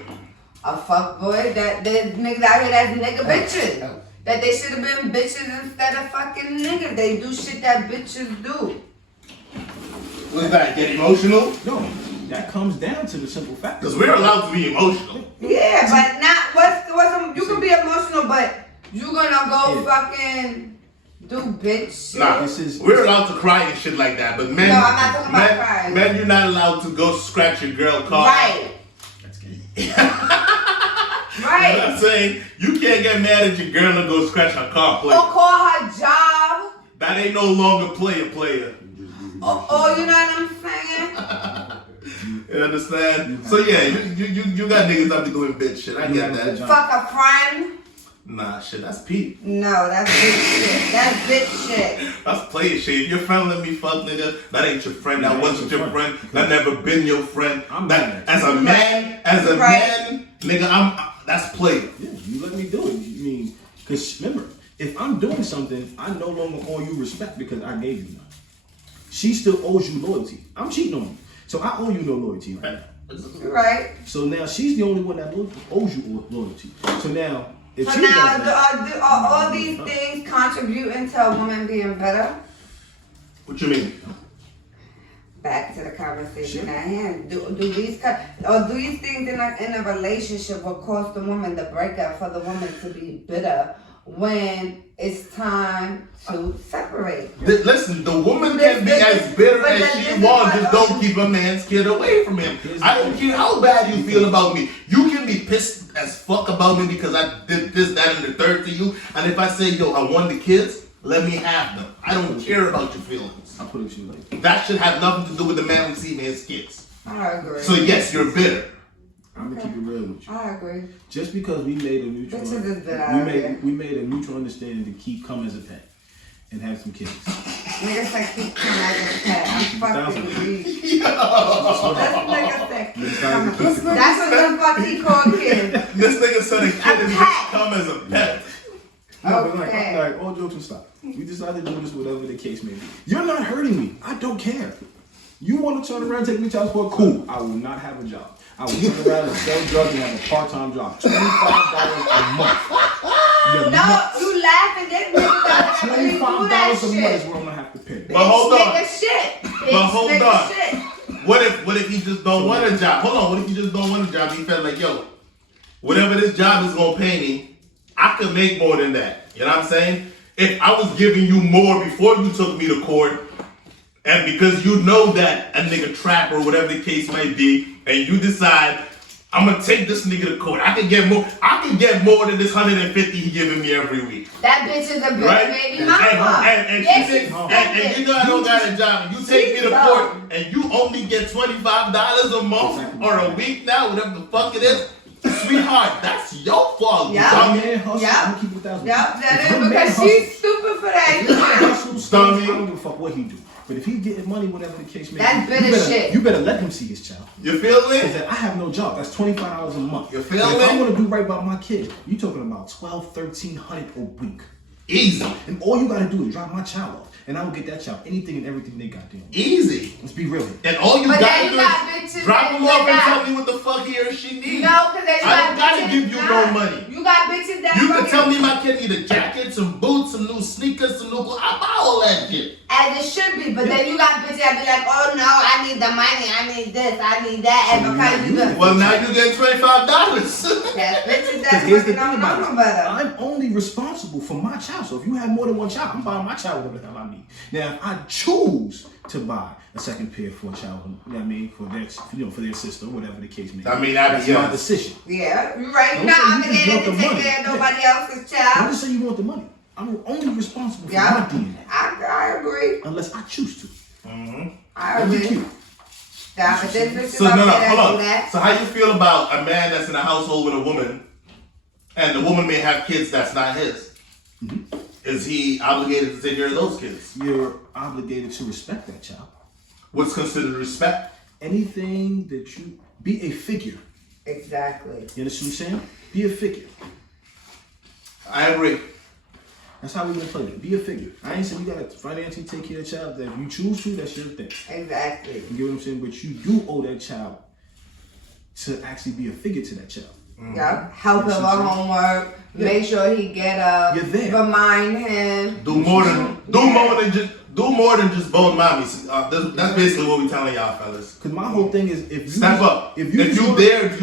A fuck boy that there's niggas out here that's nigga bitches. That they should have been bitches instead of fucking niggas. They do shit that bitches do. What's that? Get emotional? No, that comes down to the simple fact. Because we're allowed to be emotional. Yeah, but not what's you can be emotional, but you gonna go fucking do bitch shit. Nah, This is- we're allowed to cry and shit like that, but men, No, I'm not talking about crying. men, you're not allowed to go scratch your girl car. Right. That's gay. You know what Right. I'm saying? You can't get mad at your girl and go scratch her car. Or call her job. That ain't no longer player. Or you know what I'm saying? You understand? So yeah, you got niggas out there doing bitch shit. I get that. Fuck a friend. Nah, shit, that's Pete. No, that's bitch shit. That's bitch shit. That's player shit. If your friend let me fuck, nigga, that ain't your friend. That wasn't your friend. That never been your friend. I'm That mad. as a man, nigga, that's player. Yeah, you let me do it. You mean, because remember, if I'm doing something, I no longer owe you respect because I gave you none. She still owes you loyalty. I'm cheating on you. So I owe you no loyalty right now. Right. So now she's the only one that owes you loyalty. So now, if So she now, does that, are all these things contributing to a woman being better? What you mean? Back to the conversation at hand. Do these things in a relationship will cause the woman to break up for the woman to be bitter when it's time to separate? Listen, the woman can be as bitter as she wants, just don't keep a man's kid away from him. I don't care how bad you feel about me. You can be pissed as fuck about me because I did this, that, and the third to you. And if I say, yo, I want the kids, let me have them. I don't care about your feelings. I'll put it to you like That should have nothing to do with the man receiving his kids. I agree. So yes, you're bitter. I'm gonna keep it real with you. I agree. Just because we made a mutual, Bitches is bitter out here. we made a mutual understanding to keep come as a pet and have some kids. Niggas say keep coming as a pet. I'm fucking weak. This nigga say keep coming. That's what the fuck he called kids. This nigga said a kid is pet. come as a pet. No, but Okay. like all jokes aside, we decided to do this, whatever the case may be. You're not hurting me. I don't care. You want to turn around and take me to child support? Cool. I will not have a job. I will turn around and sell drugs and have a part-time job. $25 a month. No, you laughing. This nigga got to really do $25 that a month is shit. what I'm gonna have to pay. But hold on. Nigga shit. But hold Nigga on. shit. What if he just don't want a job? Hold on. What if he just don't want a job? He felt like, yo, whatever this job is gonna pay me, I could make more than that. You know what I'm saying? If I was giving you more before you took me to court, and because you know that a nigga trap or whatever the case might be, and you decide I'm gonna take this nigga to court, I can get more than this 150 he giving me every week. That bitch is a bitch, Right? baby mama. And you know I don't got a job, and you take me to court, and you only get $25 a month or a week now, whatever the fuck it is. Sweetheart, that's your fault. Yeah. dummy. Man, hustle. Yep. I'm gonna keep it 1,000. Yep, that If is her man because hustles- she's stupid for that If he shit. hustles, Dummy. I don't give a fuck what he do. But if he getting money, whatever the case may That's be, bitter shit. you better let him see his child. You feel me? Because I have no job. That's $25 a month. You feel But if I me? want to do right by my kid, you talking about $1,200-1,300 a week. Easy. And all you gotta do is drop my child off, and I will get that child anything and everything they got there. Easy. Let's be real. And all you But gotta then do you got is bitches drop that him off and got- tell me what the fuck he or she needs. No, because they I got don't gotta bitches. give you no money. You got bitches that You can fucking- tell me my kid need a jacket, some boots, some new sneakers, some new clothes. I buy all that shit. As it should be, but then you got bitches that be like, oh no, I need the money, I need this, I need that, and So because now you you- the Well, now you getting $25. that bitches Because that here's the fucking thing don't know about no it. better. I'm only responsible for my child. So if you have more than one child, I'm buying my child whatever the hell I need. Now, if I choose to buy a second pair for a child, you know what I mean, for their sister, whatever the case may be. I mean, that'd that's be my yours. decision. Yeah, you right. Don't You're say not you just obligated want to the take money. care of nobody else's Don't child. just say you want the money. I'm only responsible for Yeah, my DNA, I agree. unless I choose to. I That'd be agree. cute. Yeah, but this bitch is So out no, there that hold do on. that. So how you feel about a man that's in a household with a woman, and the woman may have kids that's not his? Is he obligated to take care of those kids? You're obligated to respect that child. What's considered respect? anything that you be a figure. Exactly. You understand what I'm saying? Be a figure. I agree. That's how we're gonna play it. Be a figure. I ain't saying you gotta financially take care of the child. That if you choose to, that's your thing. Exactly. You get what I'm saying? But you do owe that child to actually be a figure to that child. Yep. Help him with homework. Yeah. Make sure he get up. You're there. Remind him. Do more than just bone mommies. That's basically what we telling y'all fellas. Cause my whole thing is if you Step up. If you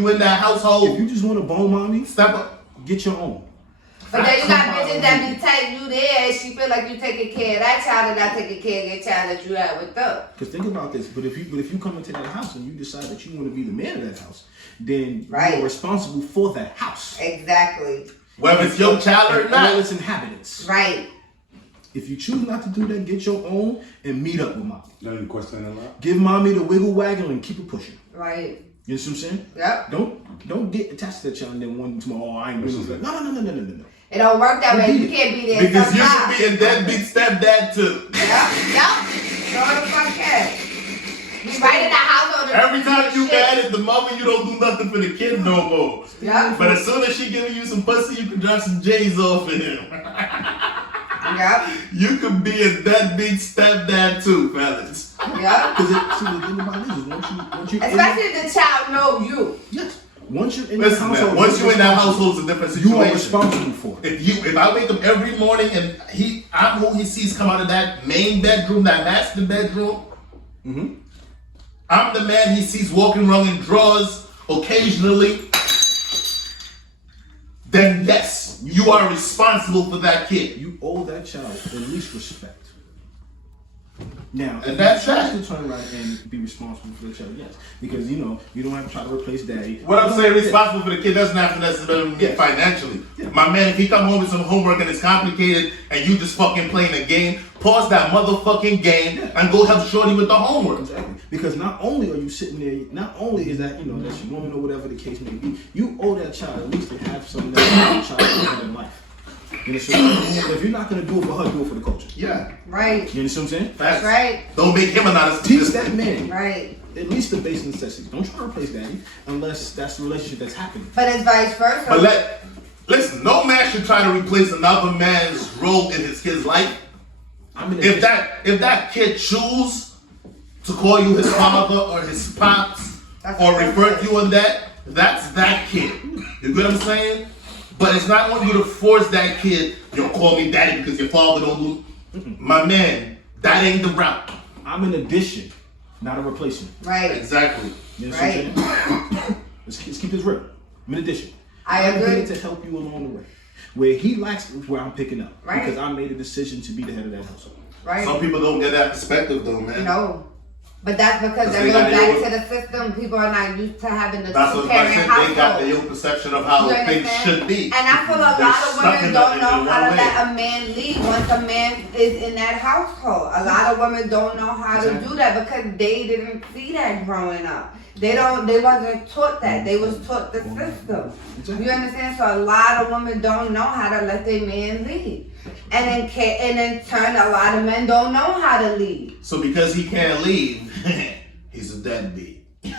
in that if household, you just want to bone mommy, step up. get your own. But then you got bitches that be tight, you there, and she feel like you taking care of that child and not taking care of your child that you had with them. Cause think about this. But if you come into that house and you decide that you want to be the man of that house, then you're responsible for that house. Exactly. Whether it's your child or all not. its inhabitants. Right. If you choose not to do that, get your own and meet up with mommy. Not even questioning a lot. Give mommy the wiggle waggle and keep it pushing. Right. You know what I'm saying? Yep. Don't get attached to that child and then one tomorrow, I ain't doing that. No. It don't work that way. You can't be there. Because you sometimes. should be a deadbeat stepdad too. Yep. No the fuck that. You right in the household. Every time you mad at the mother, you don't do nothing for the kid no more. Yep. But as soon as she giving you some pussy, you can drop some J's off of him. Yep. You could be a deadbeat stepdad too, fellas. Yep. Because the thing about it is once you Especially if the child know you. yes. Once you're in Listen, that household, man, once you're in that household, it's a different situation. you are responsible for it. If I wake up every morning and I'm who he sees come out of that main bedroom, that master bedroom, I'm the man he sees walking around in drawers occasionally, then yes, you are responsible for that kid. You owe that child at least respect. Now, And that's you that. choose to turn around and be responsible for the child, yes. Because, you don't have to try to replace daddy. What I'm saying, responsible for the kid doesn't have to necessarily mean Yes. financially. Yeah. My man, if he come home with some homework and it's complicated and you just fucking playing a game, pause that motherfucking game and go help Shorty with the homework. Exactly. Because not only are you sitting there, not only is that, that's your woman or whatever the case may be, you owe that child at least to have some of that child in life. You know what I'm saying? If you're not going to do it for her, do it for the culture. Yeah. Right. You understand what I'm saying? Facts. Right. Don't make him another Teach that man Right. at least the basic necessities. Don't try to replace daddy unless that's the relationship that's happening. But it's vice versa. But listen, no man should try to replace another man's role in his kid's life. If that kid choose to call you his father or his pops or refer to you on that's that kid. You get what I'm saying? But it's not on you to force that kid, call me daddy because your father don't do. My man, that ain't the route. I'm an addition, not a replacement. Right. Exactly. You know what I'm saying? Let's keep this real. I'm an addition. I'm here agree. to help you along the way. Where he lacks is where I'm picking up. Right. Because I made a decision to be the head of that household. Right. Some people don't get that perspective though, man. No. But that's because They they got go their back to the system. People are not used to having the That's what I two-parent said. household. They got their own perception of how You things understand? should be. And I feel a lot of stuck women in don't the- know in how to one let way. a man lead once a man is in that household. A lot of women don't know how to do that because they didn't see that growing up. They wasn't taught that. They was taught the system. Exactly. You understand? So a lot of women don't know how to let their man lead. And in turn, a lot of men don't know how to lead. So because he can't leave, he's a deadbeat. No,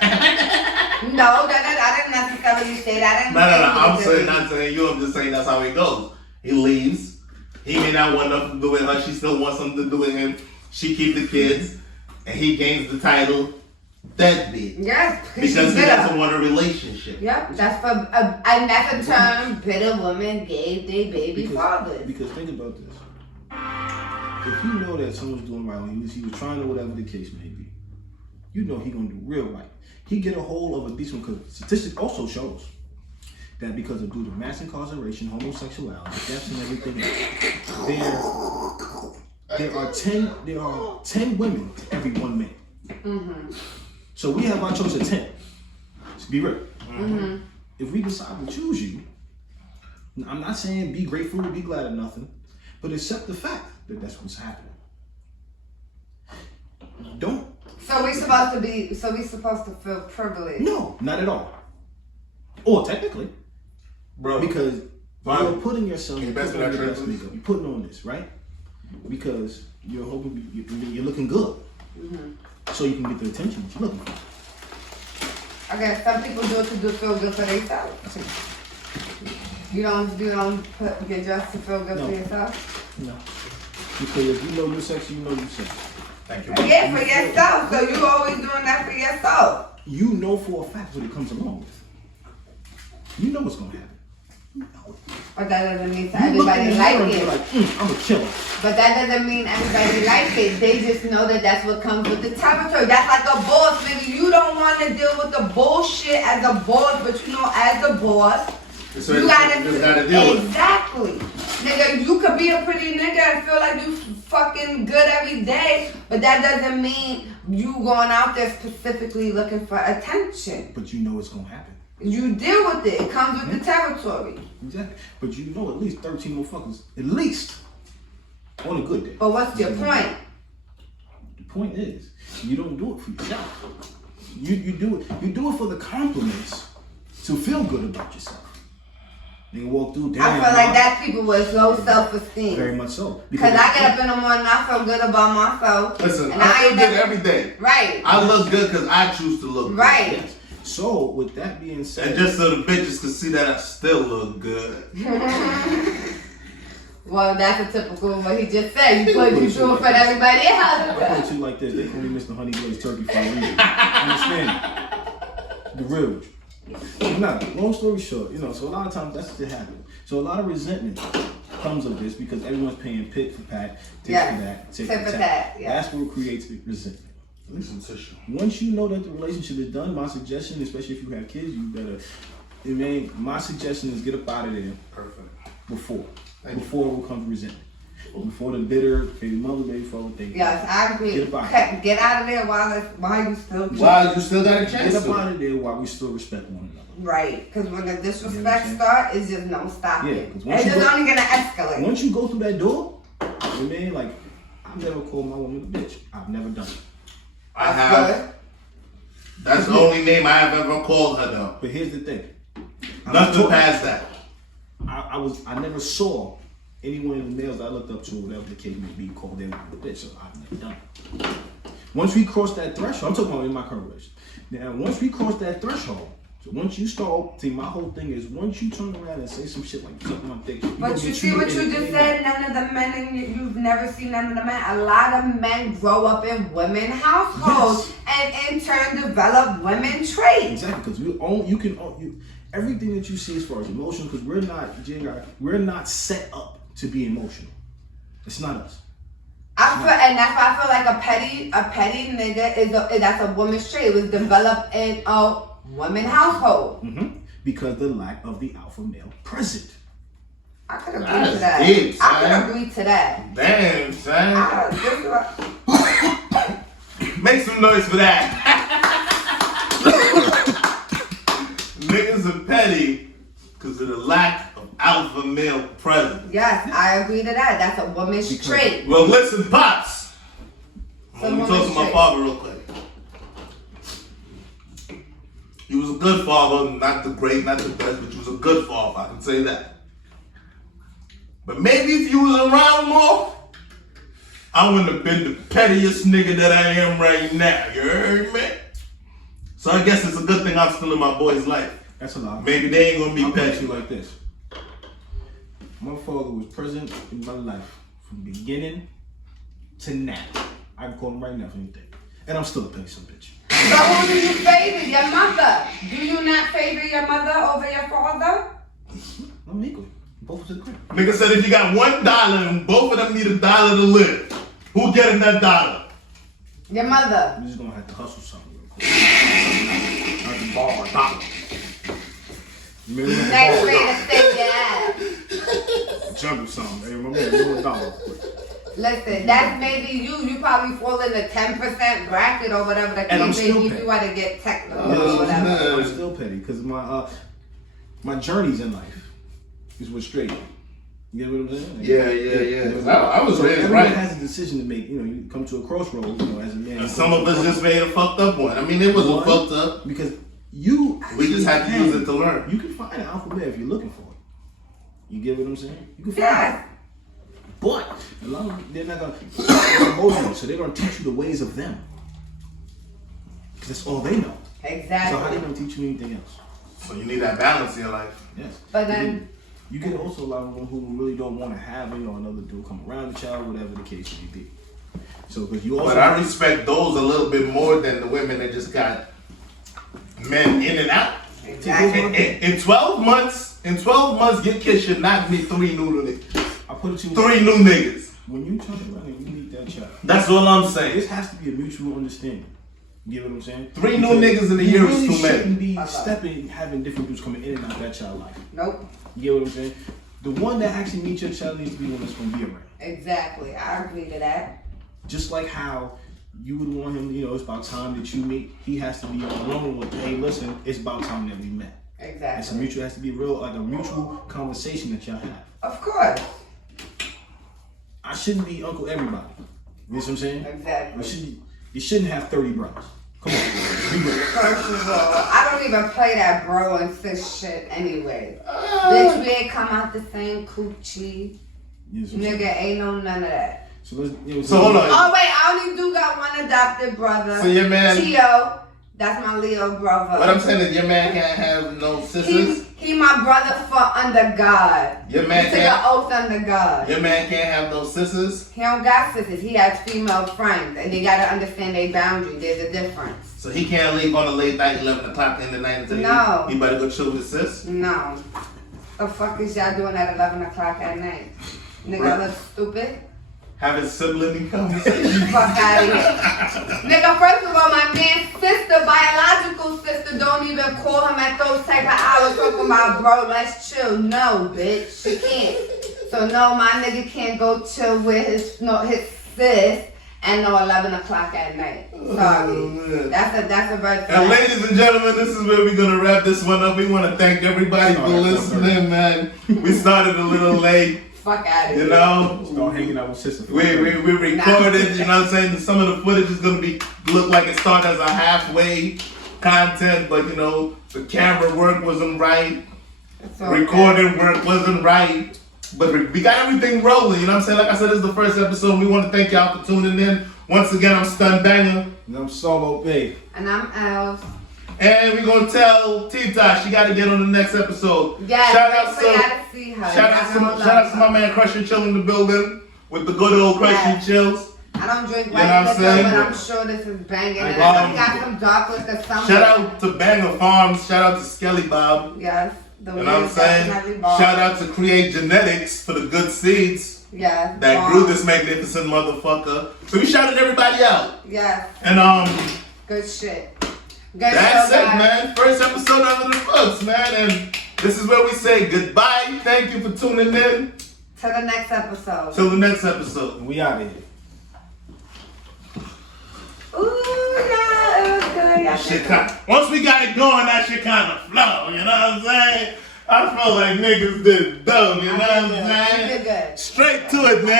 I didn't necessarily say that. No. I'm not saying you. I'm just saying that's how it goes. He leaves. He may not want nothing to do with her. She still wants something to do with him. She keeps the kids, and he gains the title deadbeat. Yes, Because he doesn't want a relationship. Yep, that's for and that's a term bitter women gave their baby fathers. Because think about this. If you know that someone's doing right, he was trying to whatever the case may be, you know he gonna do real right. He get a hold of a decent, because statistics also shows that because of due to mass incarceration, homosexuality, deaths and everything else, there are 10 women to every one man. Mm-hmm. So we have our choice of 10. Let's be real. Mm-hmm. If we decide to choose you, I'm not saying be grateful or be glad or nothing, but accept the fact that that's what's happening. Don't. So we supposed to feel privileged. No, not at all. Or technically, Bro. because Fine. you're putting yourself, Can you you're pass me putting that on your tray, best please? makeup. You're putting on this, right? Because you're hoping you're looking good, Mm-hmm. so you can get the attention that you're looking for. I guess some people do it to feel good for themselves. That's it. You don't get dressed to feel good No. for yourself? No. Because if you know you're sexy, you know you're sexy. Thank you. Yeah, for yourself. So you always doing that for yourself. You know for a fact what it comes along with. You know what's gonna happen. You know it. But that doesn't mean You look in everybody the like mirror and it. be like, I'm a killer. But that doesn't mean everybody like it. They just know that that's what comes with the territory. That's like a boss, nigga. You don't want to deal with the bullshit as a boss, but you know, as a boss, So you gotta just gotta deal with it. exactly, nigga. You could be a pretty nigga and feel like you fucking good every day, but that doesn't mean you going out there specifically looking for attention. But you know it's gonna happen. You deal with it. It comes with the territory. Exactly. But you know at least 13 motherfuckers, at least, on a good day. But what's your point? The point is, you don't do it for yourself. You do it for the compliments to feel good about yourself. They walk through. I feel like that's people with low self-esteem. Very much so. Because I get up in the morning, I feel good about myself. Listen, and I feel ain't good never- every day. Right. I look good because I choose to look good. Right. Yes. So with that being said, And just so the bitches can see that I still look good. Well, that's a typical what he just said. You put you do it for everybody I put else. it to you like this: they call me Mr. Honey Glazed Turkey for a reason. Understand? The real. Nah, long story short, so a lot of times that's what happens. So a lot of resentment comes of this because everyone's paying pit for pat, tit Yes, for that, tit tit for for tat. tat, yeah. That's what creates the resentment. Listen, tissue. Once you know that the relationship is done, my suggestion, especially if you have kids, you better. My suggestion is get up out of there Perfect. before Thank you. it will come to resentment. Before the bitter baby mother, baby father thing. Yes, I agree. Get up Get out of there while you still can. Wow, you still got a chance Get up to. out of there while we still respect one another. Right, because when the You know what disrespect I'm starts, it's just no stopping. Yeah, 'cause It's once you just go- only gonna escalate. Once you go through that door, like I've never called my woman a bitch. I've never done it. I have. That's the only name I have ever called her though. But here's the thing. Nothing past that. I never saw anyone in the males I looked up to, whatever the case may be, called their woman a bitch. So I've never done it. Once we cross that threshold, I'm talking about in my current relationship. Now, once we cross that threshold, so once you start, see, my whole thing is once you turn around and say some shit like something like that. But you see what you just said, none of the men, and you've never seen none of the men. A lot of men grow up in women households and in turn develop women traits. Exactly, because everything that you see as far as emotion, because we're not set up to be emotional. It's not us. And that's why I feel like a petty nigga that's a woman's trait. It was developed in a woman household. Because the lack of the alpha male present. I could agree That's to that. deep, I son. could agree to that. Damn, son. I- Make some noise for that. Niggas are petty because of the lack of alpha male presence. Yes, I agree to that. That's a woman's trait. Well, listen, Pops. It's a Let me talk to woman's my trait. father real quick. He was a good father, not the great, not the best, but he was a good father, I can say that. But maybe if you was around more, I wouldn't have been the pettiest nigga that I am right now. You heard me? So I guess it's a good thing I'm still in my boy's life. That's a lot. Maybe they ain't gonna be I'll put it to petty. you like this. My father was present in my life from beginning to now. I can call him right now for anything. And I'm still a petty son of a bitch. So who do you favor? Your mother. Do you not favor your mother over your father? I'm equal. Both to the crib. Nigga said if you got $1 and both of them need $1 to live, who getting that dollar? Your mother. I'm just gonna have to hustle something real quick. I can borrow $1. You remember when I Next borrowed way to stay your ass. jungle something? Hey, remember $1. Listen, that's maybe you. You probably fall in the 10% bracket or whatever the And I'm case may still be if petty. you want to get technical Oh, or whatever. man. I'm still petty because my journeys in life is what's straight. You get what I'm saying? Yeah. I was So raised everyone right. has a decision to make. You come to a crossroads. As a man. And some of us just made a fucked up one. I mean, it wasn't One, fucked up. because you. We just had to actually use it to learn. You can find an alphabet if you're looking for it. You get what I'm saying? You can find Yes. it. But a lot of them, they're not gonna they're emotional, so they're gonna teach you the ways of them. Because that's all they know. Exactly. So how they gonna teach you anything else? So you need that balance in your life. Yes. But then, you get also a lot of women who really don't want to have, another dude come around the child, whatever the case may be. So, because you also. But I respect those a little bit more than the women that just got men in and out. exactly. In 12 months, your kid should not meet 3 new niggas. I put it to you. 3 new niggas. When you turn around and you meet that child, That's all I'm saying. this has to be a mutual understanding. You get what I'm saying? 3 new niggas in a year is too You shouldn't many. be having different dudes coming in and out of that child's life. Nope. You get what I'm saying? The one that actually meets your child needs to be the one that's going to be around. Exactly. I agree to that. Just like how you would want him, it's about time that you meet. He has to be alone with, hey, listen, it's about time that we met. Exactly. It's a mutual, has to be real, like a mutual conversation that y'all have. Of course. I shouldn't be Uncle Everybody. You know what I'm saying? Exactly. You shouldn't have 30 brothers. Come on. Be real. First of all, I don't even play that bro and sis shit anyway. Bitch, we ain't come out the same coochie. You know what I'm saying? Nigga, ain't no none of that. So let's, So hold on. Oh wait, I only do got one adopted brother. So your man- Tio, that's my Leo brother. What I'm saying is your man can't have no sisters. He my brother for under God. Your man He took can't. an oath under God. Your man can't have no sisters. He don't got sisters. He has female friends, and they gotta understand their boundaries. There's a difference. So he can't leave on a late night, 11 o'clock in the night until No. he better go chill with his sis. No. The fuck is y'all doing at 11 o'clock at night? Nigga Right. look stupid. Having sibling conversations. Fuck out of here. Nigga, first of all, my man's sister, biological sister, don't even call him at those type of hours talking about, bro, let's chill. No, bitch, she can't. So no, my nigga can't go chill with his sis and no 11 o'clock at night. Sorry. man. That's a red And flag. ladies and gentlemen, this is where we're gonna wrap this one up. We want to thank everybody for listening, man. We started a little late, Fuck out of you here. know. start hanging out with sisters. We recorded, you know what I'm saying? Some of the footage is gonna look like it started as a halfway content, but the camera work wasn't right, It's okay. recording work wasn't right. But we got everything rolling, you know what I'm saying? Like I said, this is the first episode. We want to thank y'all for tuning in. Once again, I'm Stun Banger. And I'm Solo Babe. And I'm Els. And we're gonna tell Tita she gotta get on the next episode. Yes, shout out we gotta see her. shout out to my man Crush and Chill in the building with the good old Crush and Chills. I don't drink You know what white I'm liquor, saying? but I'm sure this is banging. And Um, I got some dark liquor somewhere. Shout out to Banger Farms, shout out to Skelly Bob. Yes. The You know what I'm saying? definitely Shout out to Create Genetics for the good seeds Yes. that bomb. grew this magnificent motherfucker. So we shouted everybody out. Yes. And Good shit. Good that's show, it, guys. man. First episode under the books, man. And this is where we say goodbye. Thank you for tuning in. Till the next episode. Till the next episode. And we out of here. Ooh, yeah, it was good. Yeah, Shit once we got it going, that shit kind of flow. You know what I'm saying? I felt like niggas did dumb. You know what I'm You saying? did good. Straight to it, man.